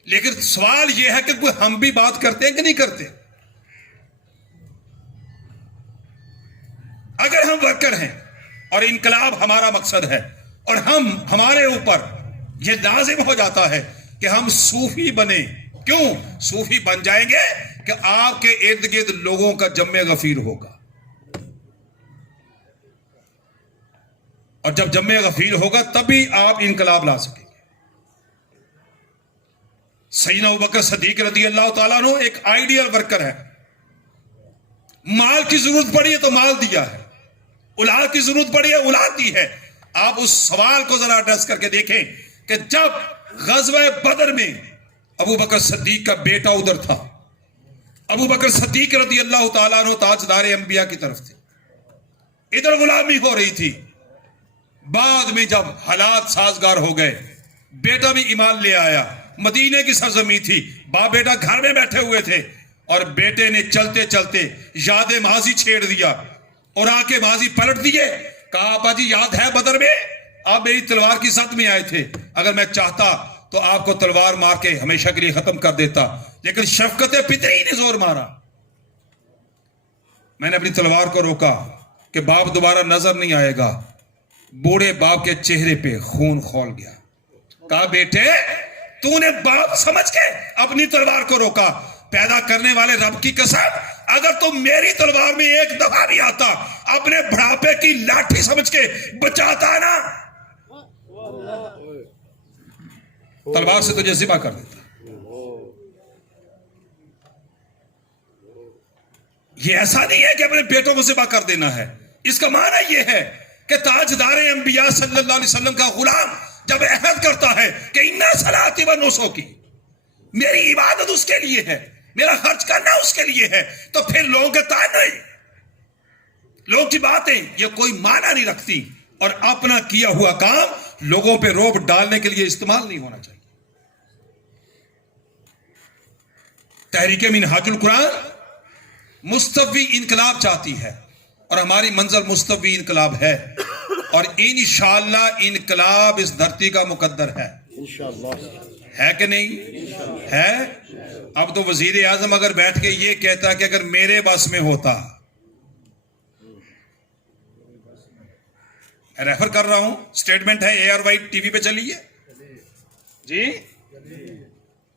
लेकिन सवाल यह है कि कोई हम भी बात करते हैं कि नहीं करते। अगर हम वर्कर हैं और इनकलाब हमारा मकसद है और हमारे ऊपर यह लाजिम हो जाता है कि हम सूफी बने, क्यों सूफी बन जाएंगे कि आपके इर्द गिर्द लोगों का जम्मे गफीर होगा, और जब जम्मे गफीर होगा तभी आप इनकलाब ला सकेंगे। सैयदना अबू बकर सदीक रज़ी अल्लाह ताला अन्हु एक आइडियल वर्कर है। माल की जरूरत पड़ी है तो माल दिया है, औलाद की जरूरत पड़ी है औलाद दी है। आप उस सवाल को जरा एड्रेस करके देखें कि जब गज़वा बदर में अबू बकर सद्दीक का बेटा उधर था, अबू बकर सद्दीक रज़ी अल्लाह ताला अन्हु ताजदार अंबिया की तरफ थे, इधर गुलामी हो रही थी। बाद में जब हालात साजगार हो गए, बेटा भी ईमान ले आया, मदीने की सरजमी थी, बाप बेटा घर में बैठे हुए थे, और बेटे ने चलते चलते याद माजी छेड़ दिया और आके माजी पलट दिए। कहा आपा जी याद है बदर में आप मेरी तलवार की सत में आए थे, अगर मैं चाहता तो आपको तलवार मार के हमेशा के लिए खत्म कर देता, लेकिन शफकत पितरी ने जोर मारा। मैंने अपनी तलवार को रोका कि बाप दोबारा नजर नहीं आएगा। बूढ़े बाप के चेहरे पे खून खौल गया। कहा बेटे तूने बाप समझ के अपनी तलवार को रोका, पैदा करने वाले रब की कसम, अगर तुम मेरी तलवार में एक दफा भी आता, अपने बुढ़ापे की लाठी समझ के बचाता ना, तलवार से तुझे ज़िबा कर देता। ये ऐसा नहीं है कि अपने बेटों को ज़िबा कर देना है। इसका माना यह है कि ताजदार अंबिया सल्लल्लाहु अलैहि वसल्लम का गुलाम जब अहद करता है कि इन्ना सलाती व नुसो की, मेरी इबादत उसके लिए है, मेरा खर्च करना उसके लिए है, तो फिर लोगों के ताने, लोगों की बातें ये कोई माना नहीं रखती, और अपना किया हुआ काम लोगों पे रोब डालने के लिए इस्तेमाल नहीं होना चाहिए। तहरीक मिनहाजुल कुरान मुस्तवी इनकलाब चाहती है, और हमारी मंजिल मुस्तवी इनकलाब है, और इंशाअल्लाह इनकलाब इस धरती का मुकद्दर है। है कि नहीं है? अब तो वजीर आजम अगर बैठ के ये कहता कि अगर मेरे बस में होता, रेफर कर रहा हूं, स्टेटमेंट है ARY टीवी पे चली है जी,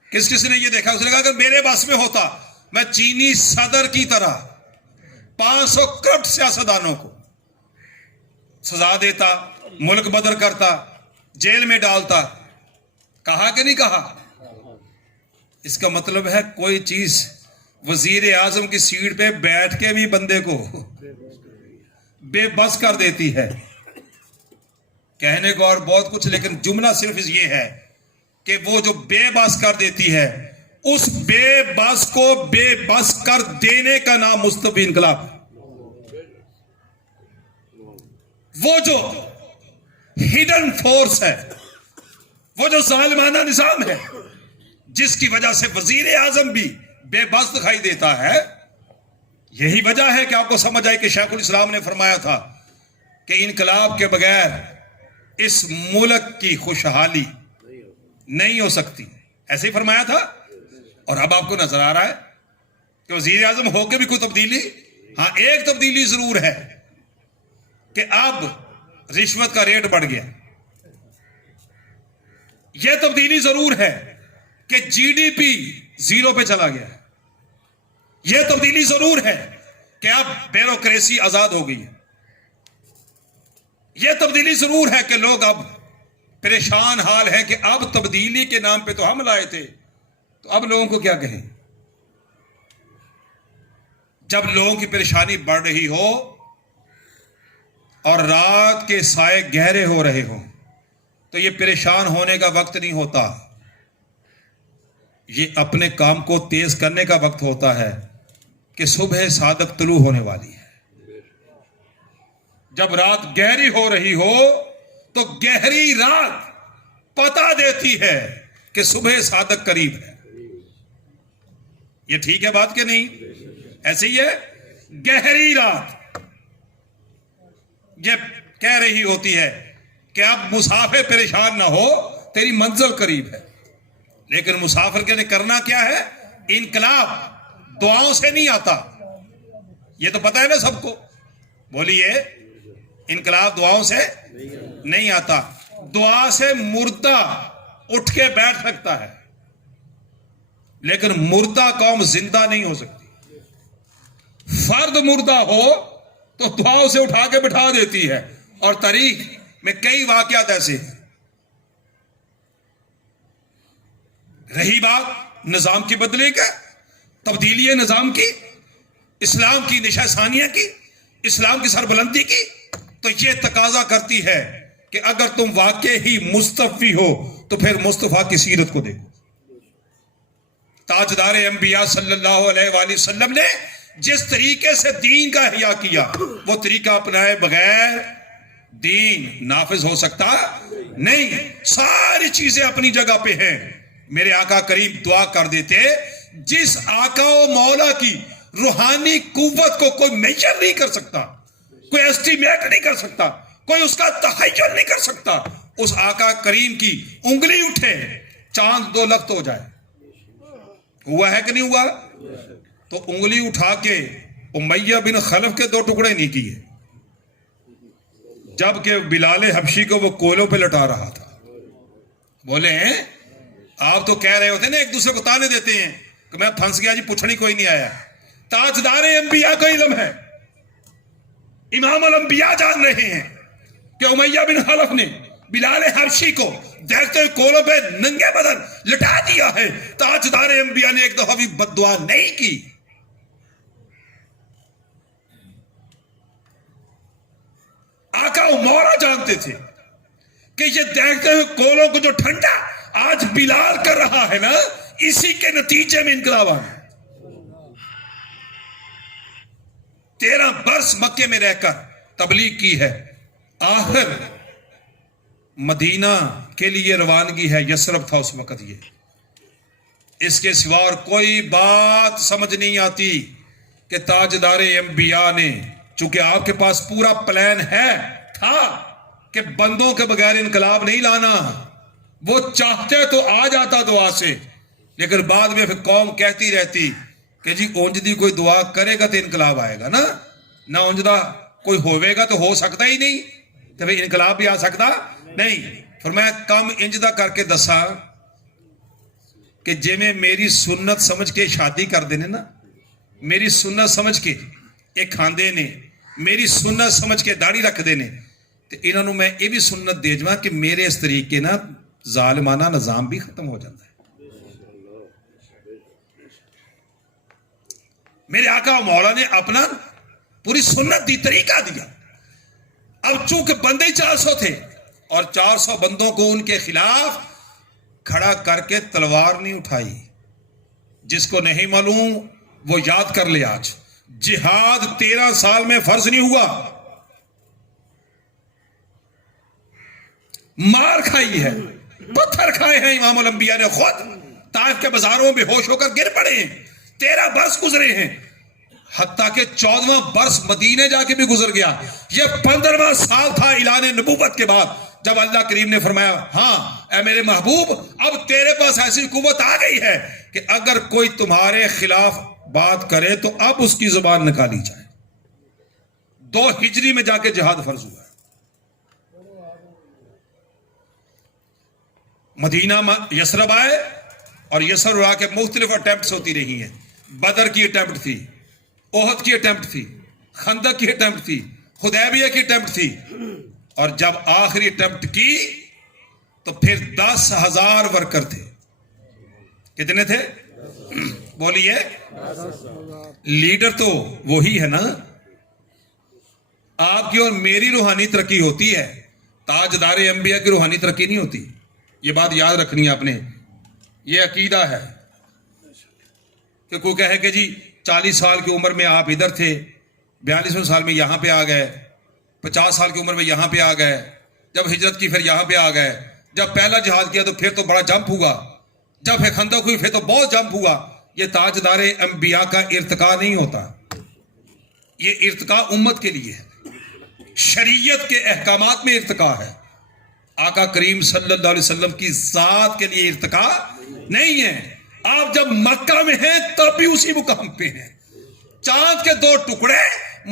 किस किस ने ये देखा, उसने कहा अगर मेरे बस में होता मैं चीनी सदर की तरह 500 करप्ट सियासतदानों को सजा देता, मुल्क बदर करता, जेल में डालता। कहा कि नहीं कहा? इसका मतलब है कोई चीज वजीर आजम की सीट पे बैठ के भी बंदे को बेबस कर देती है। कहने को और बहुत कुछ, लेकिन जुमला सिर्फ ये है कि वो जो बेबस कर देती है, उस बेबस को बेबस कर देने का नाम मुस्तवी इनकलाब। वो जो हिडन फोर्स है, वो जो जालिमाना निजाम है, जिसकी वजह से वजीर आजम भी बेबस दिखाई देता है, यही वजह है कि आपको समझ आए कि शेखुल इस्लाम ने फरमाया था कि इनकलाब के बगैर इस मुल्क की खुशहाली नहीं हो सकती। ऐसे ही फरमाया था, और अब आपको नजर आ रहा है कि वजीर आजम होकर भी कोई तब्दीली, हाँ एक तब्दीली जरूर है कि अब रिश्वत का रेट बढ़ गया। यह तब्दीली जरूर है कि GDP 0 पे चला गया है। यह तब्दीली जरूर है कि अब ब्यूरोक्रेसी आजाद हो गई है। यह तब्दीली जरूर है कि लोग अब परेशान हाल है कि अब तब्दीली के नाम पे तो हम लाए थे, तो अब लोगों को क्या कहें। जब लोगों की परेशानी बढ़ रही हो और रात के साए गहरे हो रहे हो, तो यह परेशान होने का वक्त नहीं होता, ये अपने काम को तेज करने का वक्त होता है कि सुबह सादक तुलू होने वाली है। जब रात गहरी हो रही हो तो गहरी रात पता देती है कि सुबह सादक करीब है। ये ठीक है बात के नहीं? ऐसे ही है, गहरी रात ये कह रही होती है कि अब मुसाफिर परेशान ना हो, तेरी मंजिल करीब है। लेकिन मुसाफिर के लिए करना क्या है? इनकलाब दुआओं से नहीं आता, ये तो पता है ना सबको। बोलिए, इनकलाब दुआओं से नहीं आता। दुआ से मुर्दा उठ के बैठ सकता है, लेकिन मुर्दा कौम जिंदा नहीं हो सकती। फर्द मुर्दा हो तो दुआओं से उठा के बिठा देती है, और तारीख में कई वाकयात ऐसे हैं। रही बात निजाम की बदले का, तब्दीली निजाम की, इस्लाम की निशासानिया की, इस्लाम की सरबुलंदी की, तो यह तकाजा करती है कि अगर तुम वाकई ही मुस्तफी हो तो फिर मुस्तफा की सीरत को देखो। ताजदार अंबिया सल्लल्लाहु अलैहि वसल्लम ने जिस तरीके से दीन का हिया किया, वो तरीका अपनाए बगैर दीन नाफिज हो सकता नहीं। सारी चीजें अपनी जगह पे हैं। मेरे आका करीम दुआ कर देते, जिस आका व मौला की रूहानी कुव्वत को कोई मेजर नहीं कर सकता, कोई एस्टिमेट नहीं कर सकता, कोई उसका तखय्युल नहीं कर सकता, उस आका करीम की उंगली उठे चांद 2 लख्त हो जाए। हुआ है कि नहीं हुआ? तो उंगली उठा के उमैया बिन खलफ के 2 टुकड़े नहीं किए, जबकि बिलाल हबशी को वो कोलों पे लटा रहा था। बोले आप तो कह रहे होते ना, एक दूसरे को ताने देते हैं कि मैं फंस गया जी, पूछने कोई नहीं आया। ताजदार अंबिया का इल्म है, इमाम अल अंबिया जान रहे हैं कि उमैया बिन खलफ ने बिलाल हबशी को देखते हुए कोलों पे नंगे बदन लटा दिया है। ताजदार अंबिया ने एक दफा भी बद्दुआ नहीं की। आका मौला जानते थे कि ये देखते हुए कोलों को जो ठंडा आज बिलाल कर रहा है ना, इसी के नतीजे में इनकलाब आना। 13 बरस मक्के में रहकर तबलीग की है, आखिर मदीना के लिए रवानगी है। यसरब था उस वक्त। ये इसके सिवा और कोई बात समझ नहीं आती कि ताजदारे अंबिया ने, चूंकि आपके पास पूरा प्लान था कि बंदों के बगैर इनकलाब नहीं लाना, वो चाहते तो आ जाता दुआ से, लेकिन बाद में फिर कौम कहती रहती कि जी ओंजदी कोई दुआ करेगा तो इनकलाब आएगा ना ओंजदा कोई होवेगा तो हो सकता ही नहीं, तो फिर इनकलाब भी आ सकता नहीं। फिर मैं कम इंजदा करके दसा कि जिमें मेरी सुन्नत समझ के शादी कर देने ना, मेरी सुन्नत समझ के एक खांदे ने, मेरी सुन्नत समझ के दाढ़ी रख देने, तो इन्होंने मैं ये भी सुन्नत दे जावा कि मेरे इस तरीके ना जालिमाना निजाम भी खत्म हो जाता है। मेरे आका मौला ने अपना पूरी सुन्नत दी, तरीका दिया। अब चूंकि बंदे 400 थे और 400 बंदों को उनके खिलाफ खड़ा करके तलवार नहीं उठाई। जिसको नहीं मालूम वो याद कर ले, आज जिहाद 13 साल में फर्ज नहीं हुआ, मार खाई है, पत्थर खाए हैं इमाम अल अंबिया ने खुद। ताइफ के बाजारों में बेहोश होकर गिर पड़े हैं। 13 बरस गुजरे हैं, हत्ता के 14वां बरस मदीने जाके भी गुजर गया। यह 15वां साल था इलाने नबूवत के बाद, जब अल्लाह करीम ने फरमाया, हाँ ऐ मेरे महबूब, अब तेरे पास ऐसी कुव्वत आ गई है कि अगर कोई तुम्हारे खिलाफ बात करे तो अब उसकी जुबान निकाली जाए। 2 हिजरी में जाके जिहाद फर्ज हुआ। मदीना यसरब आए और यसरब आके मुख्तलिफ अटेम्प्ट्स होती रही हैं। बदर की अटेम्प्ट थी, ओहद की अटेम्प्ट थी, खंदक की अटेम्प्ट थी, हुदैबिया की अटेम्प्ट थी, और जब आखिरी अटेम्प्ट की तो फिर 10,000 वर्कर थे। कितने थे? बोलिए। लीडर तो वही है ना। आपकी और मेरी रूहानी तरक्की होती है, ताजदार अंबिया की रूहानी तरक्की नहीं होती। ये बात याद रखनी है आपने। ये अकीदा है कि कोई कहे कि जी 40 साल की उम्र में आप इधर थे, 42वें साल में यहां पे आ गए, 50 साल की उम्र में यहां पे आ गए, जब हिजरत की फिर यहां पे आ गए, जब पहला जिहाद किया तो फिर तो बड़ा जंप हुआ, जब फिर खंदक हुई फिर तो बहुत जंप हुआ। ये ताजदार अंबिया का इर्तिका नहीं होता, ये इर्तिका उम्मत के लिए है, शरीयत के अहकामात में इर्तिका है। आका करीम सल्लल्लाहु अलैहि वसल्लम की जात के लिए इर्तिका नहीं है। आप जब मक्का में हैं तब भी उसी मुकाम पे हैं। चांद के 2 टुकड़े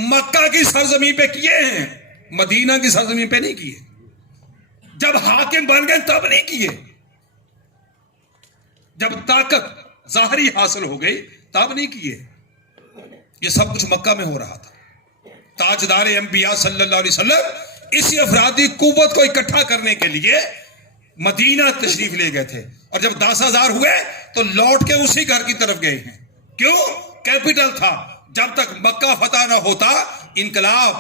मक्का की सरजमीन पे किए हैं, मदीना की सरजमीन पे नहीं किए। जब हाकिम बन गए तब नहीं किए, जब ताकत जाहरी हासिल हो गई तब नहीं किए। ये सब कुछ मक्का में हो रहा था। ताजदार अंबिया सल्लल्लाहु अलैहि वसल्लम इसी अफरादी कुव्वत को इकट्ठा करने के लिए मदीना तशरीफ ले गए थे, और जब 10,000 हुए तो लौट के उसी घर की तरफ गए हैं। क्यों? कैपिटल था। जब तक मक्का फतह ना होता इनकलाब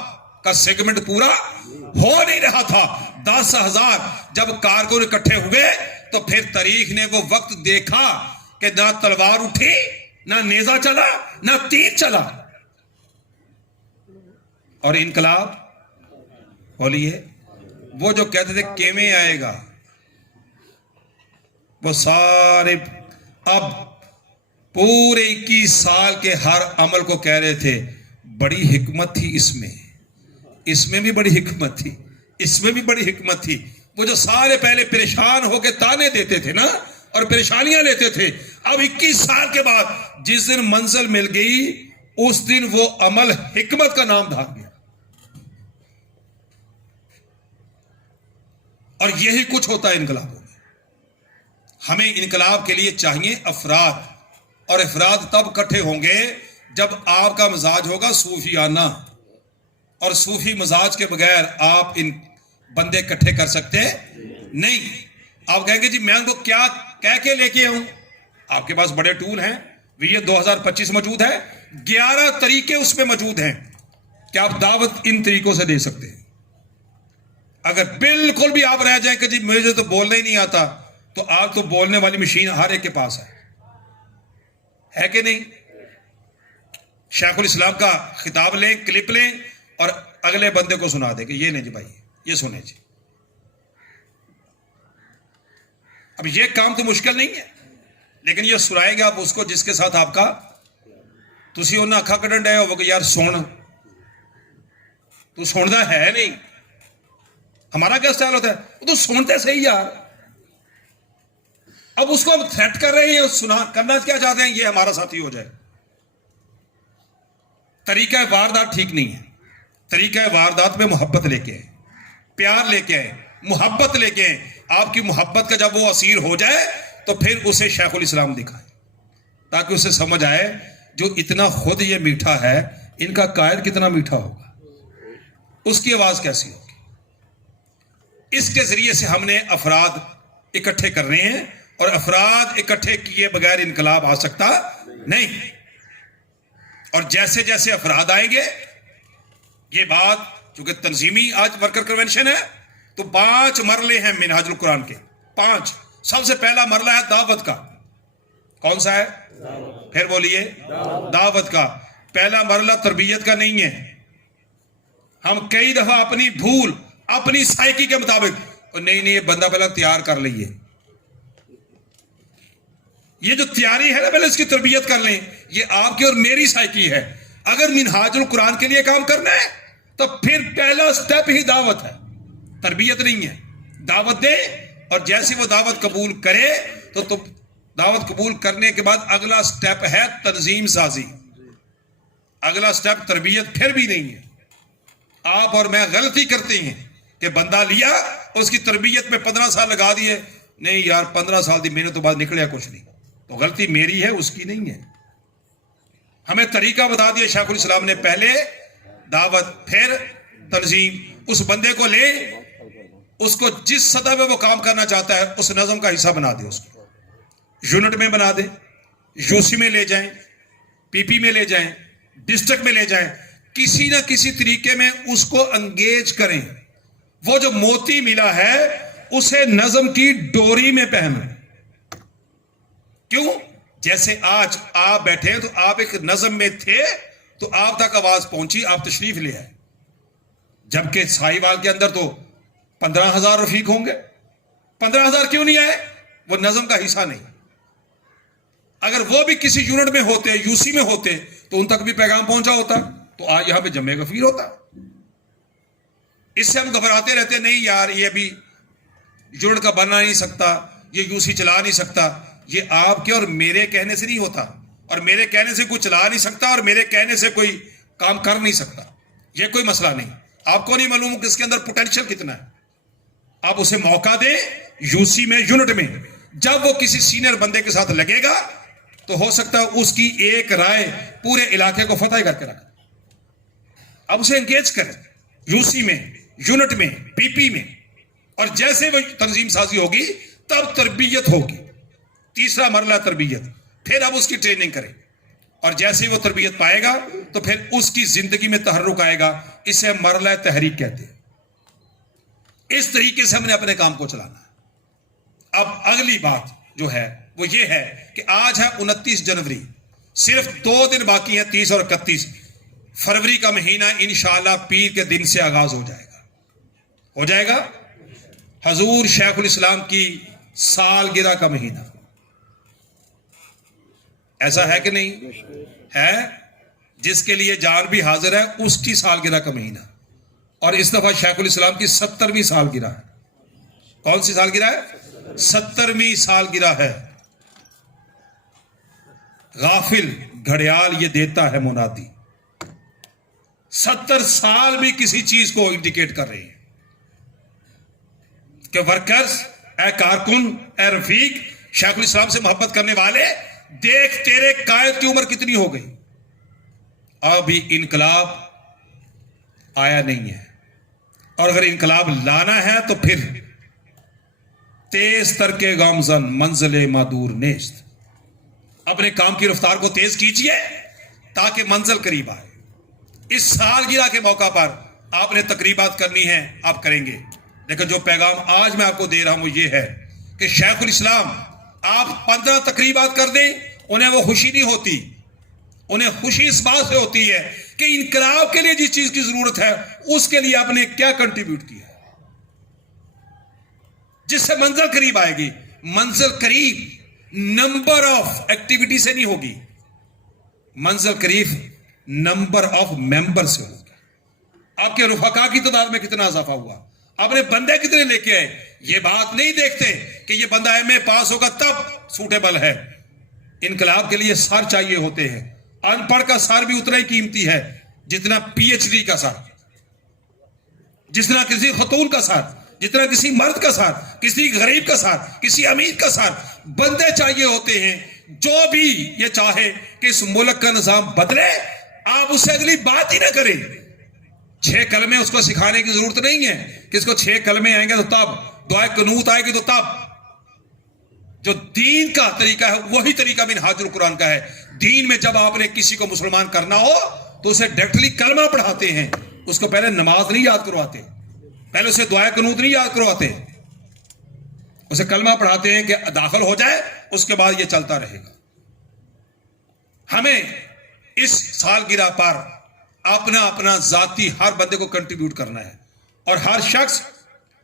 का सेगमेंट पूरा हो नहीं रहा था। 10,000 जब कारकुन इकट्ठे हुए तो फिर तारीख ने वो वक्त देखा कि ना तलवार उठी, ना नेजा चला, ना तीर चला, और इनकलाब। बोलिए। वो जो कहते थे केवे आएगा, वो सारे अब पूरे 21 साल के हर अमल को कह रहे थे बड़ी हिकमत थी इसमें भी बड़ी हिकमत थी, इसमें भी बड़ी हिकमत थी। वो जो सारे पहले परेशान होकर ताने देते थे ना और परेशानियां लेते थे, अब 21 साल के बाद जिस दिन मंजिल मिल गई उस दिन वो अमल हिकमत का नाम धार गया। और यही कुछ होता है इनकलाबों में। हमें इनकलाब के लिए चाहिए अफराद, और अफराद तब इकट्ठे होंगे जब आपका मिजाज होगा सूफियाना, और सूफी मिजाज के बगैर आप इन बंदे इकट्ठे कर सकते नहीं। आप कहेंगे जी मैं उनको क्या कह के लेके आऊं? आपके पास बड़े टूल हैं, VA 2025 मौजूद है, 11 तरीके उसमें मौजूद हैं कि आप दावत इन तरीकों से दे सकते हैं। अगर बिल्कुल भी आप रह जाए कि जी मुझे तो बोलना ही नहीं आता, तो आप तो बोलने वाली मशीन हर एक के पास है कि नहीं? शेखुल इस्लाम का खिताब लें, क्लिप लें और अगले बंदे को सुना दे कि ये नहीं जी भाई, ये सुने जी। अब ये काम तो मुश्किल नहीं है, लेकिन ये सुनाएगा आप उसको जिसके साथ आपका तुसी उन्हें अखा कढ़न डे हो कि यार सुन, तू सुनता है नहीं। हमारा क्या स्टाइल होता है, वो तो सुनते सही यार। अब उसको हम थ्रेट कर रहे हैं, सुना करना क्या चाहते हैं, ये हमारा साथी हो जाए। तरीका वारदात ठीक नहीं है। तरीका वारदात में मोहब्बत लेके आए, प्यार लेके आए, मोहब्बत लेके आए। आपकी मोहब्बत का जब वो असीर हो जाए तो फिर उसे शेखुल इस्लाम दिखाए, ताकि उसे समझ आए जो इतना खुद ये मीठा है, इनका कायद कितना मीठा होगा, उसकी आवाज कैसी होगी। इसके जरिए से हमने अफराद इकट्ठे करने हैं, और अफराद इकट्ठे किए बगैर इनकलाब आ सकता नहीं। और जैसे जैसे अफराद आएंगे, ये बात चूंकि तंजीमी आज वर्कर कन्वेंशन है, तो 5 मरले हैं मिनहाजुल कुरान के, 5। सबसे पहला मरला है दावत का। कौन सा है? फिर बोलिए। दावत का। पहला मरला तरबियत का नहीं है। हम कई दफा अपनी भूल, अपनी साइकी के मुताबिक, नहीं ये बंदा पहला तैयार कर लीजिए, ये जो तैयारी है ना पहले इसकी तरबियत कर लें, ये आपकी और मेरी साइकी है। अगर मिनहाजुल कुरान के लिए काम करना है तो फिर पहला स्टेप ही दावत है, तरबियत नहीं है। दावत दे, और जैसे वो दावत कबूल करे तो दावत कबूल करने के बाद अगला स्टेप है तंजीम साजी, अगला स्टेप तरबियत फिर भी नहीं है। आप और मैं गलती करते हैं कि बंदा लिया, उसकी तरबियत में 15 साल लगा दिए, नहीं यार 15 साल की मेहनत तो बाद निकलिया कुछ नहीं, तो गलती मेरी है उसकी नहीं है। हमें तरीका बता दिया शेखुल इस्लाम ने, पहले दावत फिर तंजीम। उस बंदे को ले, उसको जिस सतह पे वो काम करना चाहता है उस नज़म का हिस्सा बना दे, उसको यूनिट में बना दे, यूसी में ले जाएं, पीपी में ले जाएं, डिस्ट्रिक्ट में ले जाएं, किसी ना किसी तरीके में उसको एंगेज करें। वो जो मोती मिला है उसे नज़म की डोरी में पहने। क्यों? जैसे आज आप बैठे हैं तो आप एक नज़म में थे तो आप तक आवाज पहुंची, आप तशरीफ ले आए, जबकि साहिवाल के अंदर तो 15,000 रफीक होंगे। 15,000 क्यों नहीं आए? वो नज़म का हिस्सा नहीं। अगर वो भी किसी यूनिट में होते, यूसी में होते, तो उन तक भी पैगाम पहुंचा होता, तो आज यहां पे जमे गफीर होता। इससे हम घबराते रहते, नहीं यार ये अभी यूनिट का बनना नहीं सकता, ये यूसी चला नहीं सकता। ये आपके और मेरे कहने से नहीं होता, और मेरे कहने से कोई चला नहीं सकता, और मेरे कहने से कोई काम कर नहीं सकता। ये कोई मसला नहीं। आपको नहीं मालूम कि इसके अंदर पोटेंशियल कितना है। आप उसे मौका दें यूसी में, यूनिट में। जब वो किसी सीनियर बंदे के साथ लगेगा तो हो सकता है उसकी एक राय पूरे इलाके को फतह करके रखे। अब उसे एंगेज करें यूसी में, यूनिट में, पीपी में, और जैसे वो तंजीम साजी होगी तब तरबियत होगी। तीसरा मरला तरबियत। फिर अब उसकी ट्रेनिंग करें, और जैसे वो तरबियत पाएगा तो फिर उसकी जिंदगी में तहर्रुक आएगा। इसे मरला तहरीक कहते हैं। इस तरीके से हमने अपने काम को चलाना है। अब अगली बात जो है वो ये है कि आज है 29 जनवरी, सिर्फ 2 दिन बाकी हैं, 30 और 31 फरवरी का महीना इंशाअल्लाह पीर के दिन से आगाज हो जाएगा हजूर शेखुल इस्लाम की सालगिरह का महीना। ऐसा है कि नहीं है? जिसके लिए जान भी हाजिर है उसकी सालगिरह का महीना। और इस दफा शेखुल इस्लाम की 70वीं सालगिरह है। कौन सी सालगिरह है? 70वीं सालगिरह है। गाफिल घड़ियाल ये देता है मुनादी। 70 साल भी किसी चीज को इंडिकेट कर रहे हैं कि वर्कर्स, ए कारकुन, ए रफीक, शेखुल इस्लाम से मोहब्बत करने वाले, देख तेरे कायद की उम्र कितनी हो गई, अभी इनकलाब आया नहीं है। और अगर इनकलाब लाना है तो फिर तेज तरके गामजन मंजिले मादूर नेस्त, अपने काम की रफ्तार को तेज कीजिए ताकि मंजिल करीब आए। इस सालगिरह के मौका पर आपने तकरीबात करनी है, आप करेंगे। लेकिन जो पैगाम आज मैं आपको दे रहा हूं वो ये है कि शेखुल इस्लाम, आप 15 तकरीबात कर दें, उन्हें वो खुशी नहीं होती। उन्हें खुशी इस बात से होती है कि इनकलाब के लिए जिस चीज की जरूरत है उसके लिए आपने क्या कंट्रीब्यूट किया, जिससे मंजिल करीब आएगी। मंजिल करीब नंबर ऑफ एक्टिविटी से नहीं होगी, मंजिल करीब नंबर ऑफ मेंबर से होगी। आपके रुफका की तादाद में कितना इजाफा हुआ, आपने बंदे कितने लेके आए। ये बात नहीं देखते कि ये बंदा एमए पास होगा तब सूटेबल है। इनकलाब के लिए सर चाहिए होते हैं। अनपढ़ का सर भी उतना ही कीमती है जितना पीएचडी का सर, जितना किसी खतून का सर, जितना किसी मर्द का सर, किसी गरीब का सर, किसी अमीर का सर। बंदे चाहिए होते हैं जो भी ये चाहे कि इस मुल्क का निजाम बदले, आप उससे अगली बात ही ना करें। 6 कलमे उसको सिखाने की जरूरत नहीं है कि इसको 6 कलमे आएंगे तो तब, दुआए कनूत आएगी तो तब। जो दीन का तरीका है वही तरीका मिनहाजुल कुरान का है। दीन में जब आपने किसी को मुसलमान करना हो तो उसे डायरेक्टली कलमा पढ़ाते हैं, उसको पहले नमाज नहीं याद करवाते, पहले उसे दुआए कनूत नहीं याद करवाते, उसे कलमा पढ़ाते हैं कि दाखिल हो जाए, उसके बाद ये चलता रहेगा। हमें इस सालगिरह पर अपना अपना जाती हर बंदे को कंट्रीब्यूट करना है, और हर शख्स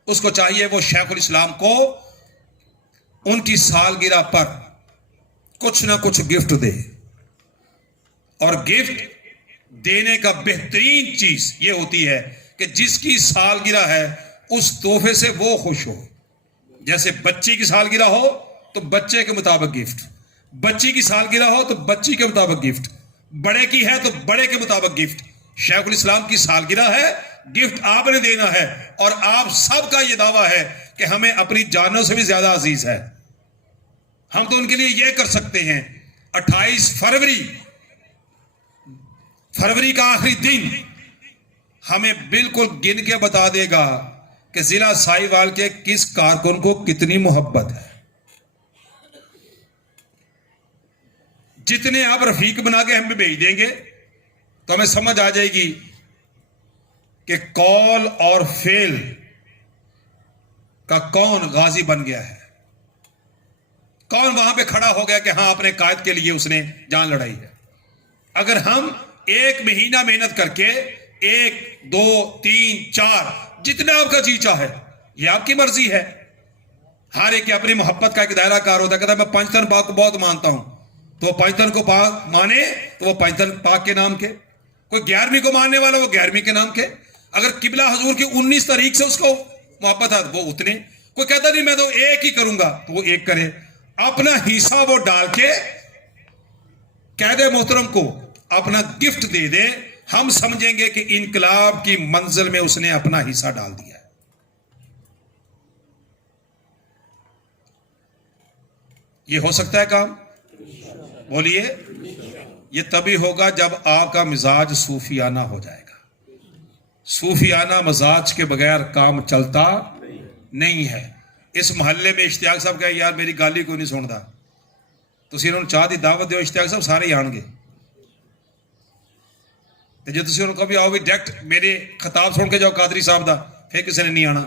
उसको चाहिए वो शेखुल इस्लाम को उनकी सालगिरह पर कुछ ना कुछ गिफ्ट दे। और गिफ्ट देने का बेहतरीन चीज यह होती है कि जिसकी सालगिरह है उस तोहफे से वो खुश हो। जैसे बच्ची की सालगिरह हो तो बच्चे के मुताबिक गिफ्ट, बच्ची की सालगिरह हो तो बच्ची के मुताबिक गिफ्ट, बड़े की है तो बड़े के मुताबिक गिफ्ट। शेखुल इस्लाम की सालगिरह है, गिफ्ट आपने देना है, और आप सबका यह दावा है कि हमें अपनी जानों से भी ज्यादा अजीज है। हम तो उनके लिए यह कर सकते हैं 28 फरवरी फरवरी का आखिरी दिन हमें बिल्कुल गिन के बता देगा कि जिला साहिवाल के किस कारकुन को कितनी मोहब्बत है। जितने आप रफीक बना के हमें भेज देंगे तो हमें समझ आ जाएगी कि कॉल और फेल का कौन गाजी बन गया है, कौन वहां पे खड़ा हो गया कि हां अपने कायद के लिए उसने जान लड़ाई है। अगर हम 1 महीना मेहनत करके 1, 2, 3, 4 जितना आपका जी चाहे, ये आपकी मर्जी है। हर एक की अपनी मोहब्बत का एक दायरा कार होता है। कहता है मैं पंचतन पाक को बहुत मानता हूं, तो वो पंचतन को पाक माने तो वो पंचतन पाक के नाम के, कोई 11वीं को मानने वाला वो 11वीं के नाम के। अगर किबला हजूर की 19 तारीख से उसको मोहब्बत है वो उतने, कोई कहता नहीं मैं तो एक ही करूंगा तो वो एक करे। अपना हिस्सा वो डाल के कैदे मोहतरम को अपना गिफ्ट दे दे, हम समझेंगे कि इनकलाब की मंजिल में उसने अपना हिस्सा डाल दिया है। ये हो सकता है काम? बोलिए। ये तभी होगा जब आपका मिजाज सूफियाना हो जाएगा। सूफियाना मिजाज के बगैर काम चलता नहीं है। इस मोहल्ले में इश्तियाक साहब कहे यार मेरी गाली कोई नहीं सुनता, तुसीं इन्होंने चाह दी दावत दो, इश्तियाक साहब सारे ही आएंगे। तो जो तुसीं उन्होंने कभी आओ भी डायरेक्ट मेरे खिताब सुन के जाओ कादरी साहब का, फिर किसी ने नहीं आना।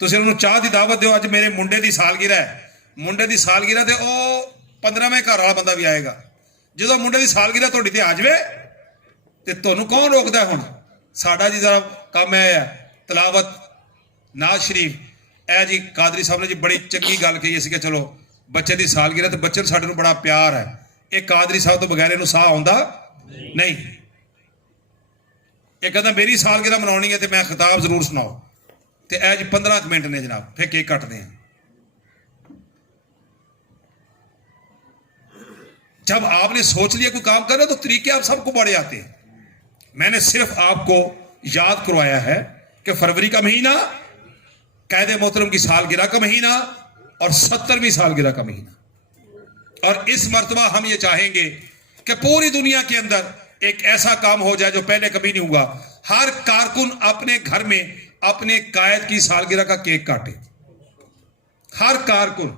तुसीं उन्होंने चाह दी दावत दो, अज मेरे मुंडे की सालगिरह है, मुंडे की सालगिरह ते ओ 15वें घर वाला बंदा भी आएगा। जो मुंडे की सालगिरह तुहाडी ते आ जावे ते तुहानूं कौन रोकदा हुण? साडा जी जरा काम है तलावत नाज शरीफ, ए जी कादरी साहब ने जी बड़ी चंगी गल कही सी कि चलो बच्चे की सालगिरह, तो बच्चे साडे नूं बड़ा प्यार है, ये कादरी साहब तो बगैर इहनूं साह आउंदा नहीं। ये कहता मेरी सालगिरह मनाउणी है तो मैं खिताब जरूर सुनाओ, तो ए जी 15 मिनट ने जनाब, फिर केक कटते हैं। जब आपने सोच लिया कोई काम करना तो तरीके आप सबको बड़े आते हैं। मैंने सिर्फ आपको याद करवाया है कि फरवरी का महीना कायदे मोहतरम की सालगिरह का महीना और 70वीं सालगिरह का महीना। और इस मर्तबा हम ये चाहेंगे कि पूरी दुनिया के अंदर एक ऐसा काम हो जाए जो पहले कभी नहीं हुआ। हर कारकुन अपने घर में अपने कायद की सालगिरह का केक काटे। हर कारकुन,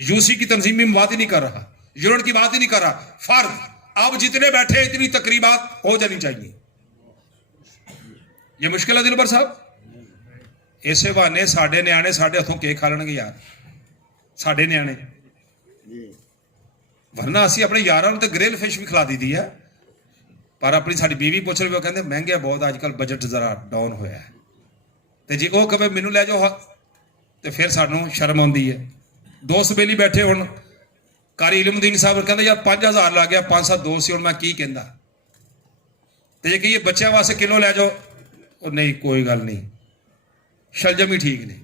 यूसी की तंजीम में बात ही नहीं कर रहा, यूनिट की बात ही नहीं कर रहा, फर्द अब जितने बैठे इतनी तकरीबात हो जानी चाहिए। ये मुश्किल है दिलबर साहब? इसे बहाने साडे न्याणे साडे हथों केक खा लेंगे यार, साडे न्याणे। वरना असी अपने यारां नूं ते ग्रिल फिश भी खिला दी दी है, पर अपनी साडी बीवी पुछ रही, वो कहते महंगे बहुत अजकल, बजट जरा डाउन होया है। तो जी वो कहे मैनू लै जाओ तो फिर सानू शर्म आउंदी है। दोस्त बेली बैठे हुण कारी इलमुद्दीन साहब कहते यार 5000 लग गया, 5-7 दोस्त हुण मैं की कहंदा। तो जे कहिए बच्चों वास्ते किलो लै जाओ, नहीं कोई गल नहीं, शलजम ही ठीक नहीं।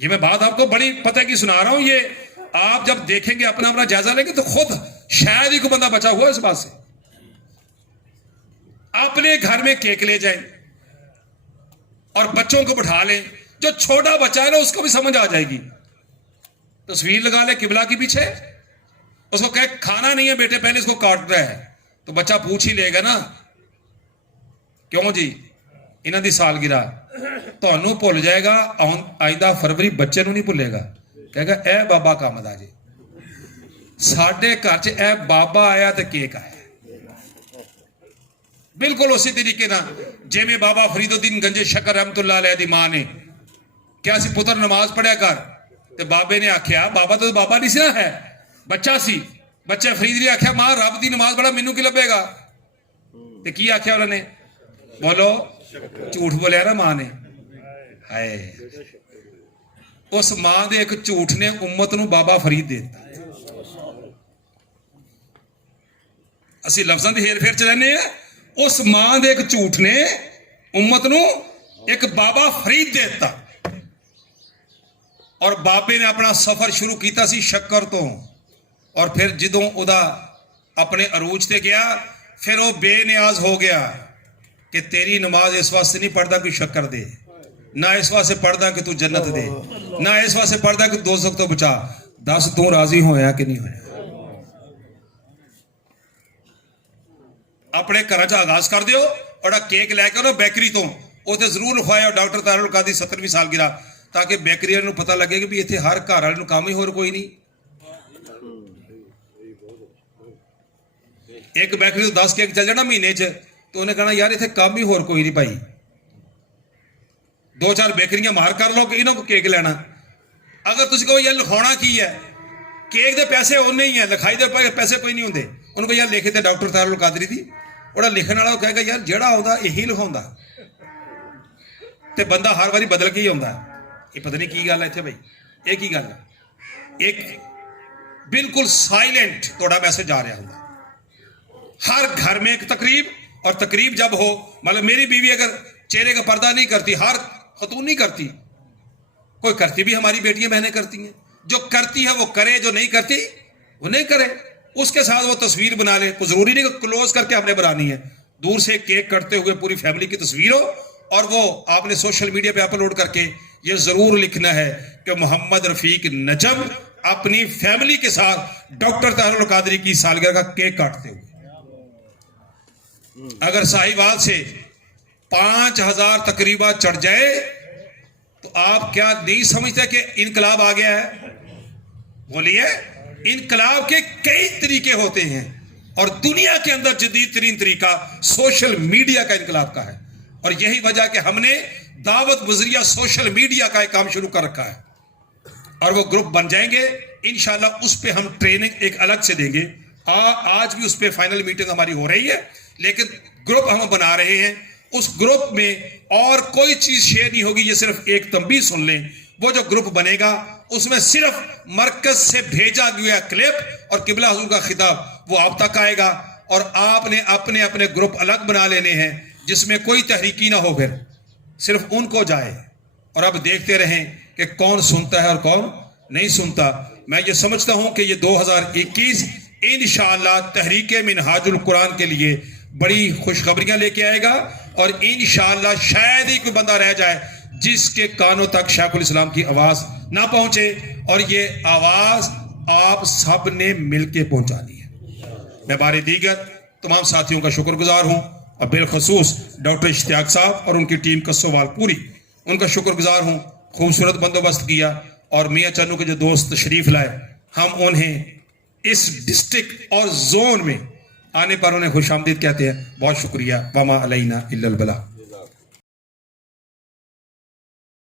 ये मैं बात आपको बड़ी पता की सुना रहा हूं, ये आप जब देखेंगे अपना अपना जायजा लेंगे तो खुद शायद ही कोई बंदा बचा हुआ इस बात से। अपने घर में केक ले जाएं और बच्चों को बिठा लें। जो छोटा बच्चा है ना उसको भी समझ आ जाएगी। तस्वीर लगा ले किबला के पीछे, उसको कहे खाना नहीं है बेटे पहले इसको काटना है, तो बच्चा पूछ ही लेगा ना क्यों जी इन्हां दी सालगिरह तुहानूं भुल जाएगा, आइंदा फरवरी बच्चे नूं नहीं भुलेगा, कहेगा ए बाबा काम दा जी, साडे घर च ए बाबा आया तो केक आया। बिल्कुल उसी तरीके ना जिवें बाबा फरीदुद्दीन गंजे शकर रहमतुल्लाह अलैह दी मां ने क्या सी पुत्र नमाज पढ़िया कर, ते बाबे ने आख्या, बाबा तो बाबा नहीं सी ना है, बच्चा सी, बच्चे फरीद ने आख्या मां रब दी नमाज पढ़ा मैनू की लभेगा। ते की आख्या उन्होंने, बोलो झूठ बोलिया ना मां ने। हाय, उस मां दे एक झूठ ने उम्मत नूं बाबा फरीद दे दिता। असीं लफ्जां दी हेर फेर च रहने हैं, उस मां दे एक झूठ ने उम्मत नूं एक बाबा फरीद दे दिता। और बाबे ने अपना सफर शुरू किया सी शक्कर तो, और फिर जदों उदा अपने अरूज ते गया फिर वो बेनियाज हो गया कि तेरी नमाज इस वास्ते नहीं पढ़ता कि शक्कर दे, ना इस वास्ते पढ़ता कि तू जन्नत दे, ना इस वास्ते पढ़ता कि दोज़ख तो बचा। दस तू राजी होया कि नहीं होया? अपने घर च आगाज कर दियो और केक लैके ना बेकरी तो उत्ते जरूर लिखवाया डॉक्टर तारुल कादरी 70वीं सालगिरह, ताकि बेकरी वाले पता लगे कि भी इतने हर घर वाले काम ही होर कोई नहीं। एक बेकरी तो 10 केक चल जाना महीने च, तो उन्हें कहना यार इतने काम ही होर कोई नहीं भाई, 2-4 बेकरियां मार कर लो कि इन्हों को केक लेना। अगर तुम कहो यार लिखाना की है, केक के पैसे उन्ने ही है, लिखाई के पैसे कोई नहीं होंगे। उनको यार लिखे तो डॉक्टर तारुल कादरी दी, और लिखने वाला कहेगा यार जेड़ा आता यही लिखाउंदा, ते बंदा हर बारी बदल के ही आता। ये पता नहीं की गल है इत्थे भाई, एक ही गल है, एक बिल्कुल साइलेंट थोड़ा मैसेज आ रहा होगा। हर घर में एक तकरीब, और तकरीब जब हो, मतलब मेरी बीवी अगर चेहरे का पर्दा नहीं करती, हर खतून नहीं करती, कोई करती भी हमारी बेटियां बहनें करती हैं, जो करती है वो करे, जो नहीं करती वो नहीं करे, उसके साथ वो तस्वीर बना ले। कोई जरूरी नहीं कि क्लोज करके हमने बनानी है, दूर से केक कटते हुए पूरी फैमिली की तस्वीर हो और वो आपने सोशल मीडिया पे अपलोड करके ये जरूर लिखना है कि मोहम्मद रफीक नजम अपनी फैमिली के साथ डॉक्टर तारुल कादरी की सालगिरह का केक काटते हुए। अगर साहिवाल से 5000 तकरीबा चढ़ जाए तो आप क्या नहीं समझते कि इनकलाब आ गया है? बोलिए, इनकलाब के कई तरीके होते हैं और दुनिया के अंदर जदीद तरीन तरीका सोशल मीडिया का इनकलाब का है, और यही वजह कि हमने दावत गुजरिया सोशल मीडिया का एक काम शुरू कर रखा है, और वो ग्रुप बन जाएंगे इंशाल्लाह। उस पर हम ट्रेनिंग एक अलग से देंगे। आज भी उस पर फाइनल मीटिंग हमारी हो रही है, लेकिन ग्रुप हम बना रहे हैं। उस ग्रुप में और कोई चीज शेयर नहीं होगी, ये सिर्फ एक तंबीह सुन लें। वो जो ग्रुप बनेगा उसमें सिर्फ मरकज से भेजा गया क्लिप और किबला हुजूर का खिताब वो आप तक आएगा, और आपने अपने अपने ग्रुप अलग बना लेने हैं जिसमें कोई तहरीकी ना हो, फिर सिर्फ उनको जाए, और अब देखते रहें कि कौन सुनता है और कौन नहीं सुनता। मैं ये समझता हूं कि ये 2021 इंशाअल्लाह तहरीके मिनहाजुल कुरान के लिए बड़ी खुशखबरियां लेके आएगा, और इंशाअल्लाह शायद ही कोई बंदा रह जाए जिसके कानों तक शेखुल इस्लाम की आवाज ना पहुंचे, और ये आवाज आप सब ने मिलकर पहुंचानी है। मैं बारे दीगर तमाम साथियों का शुक्रगुजार हूं, और बिलखसूस डॉक्टर इश्तियाक साहब और उनकी टीम कस्सोवाल पूरी, उनका शुक्रगुजार हूं। खूबसूरत बंदोबस्त किया, और मियाँ चन्नू के जो दोस्त तशरीफ लाए, हम उन्हें इस डिस्ट्रिक्ट और जोन में आने पर उन्हें खुशामदीद कहते हैं। बहुत शुक्रिया। वमा अलैना इल्लल बलाग।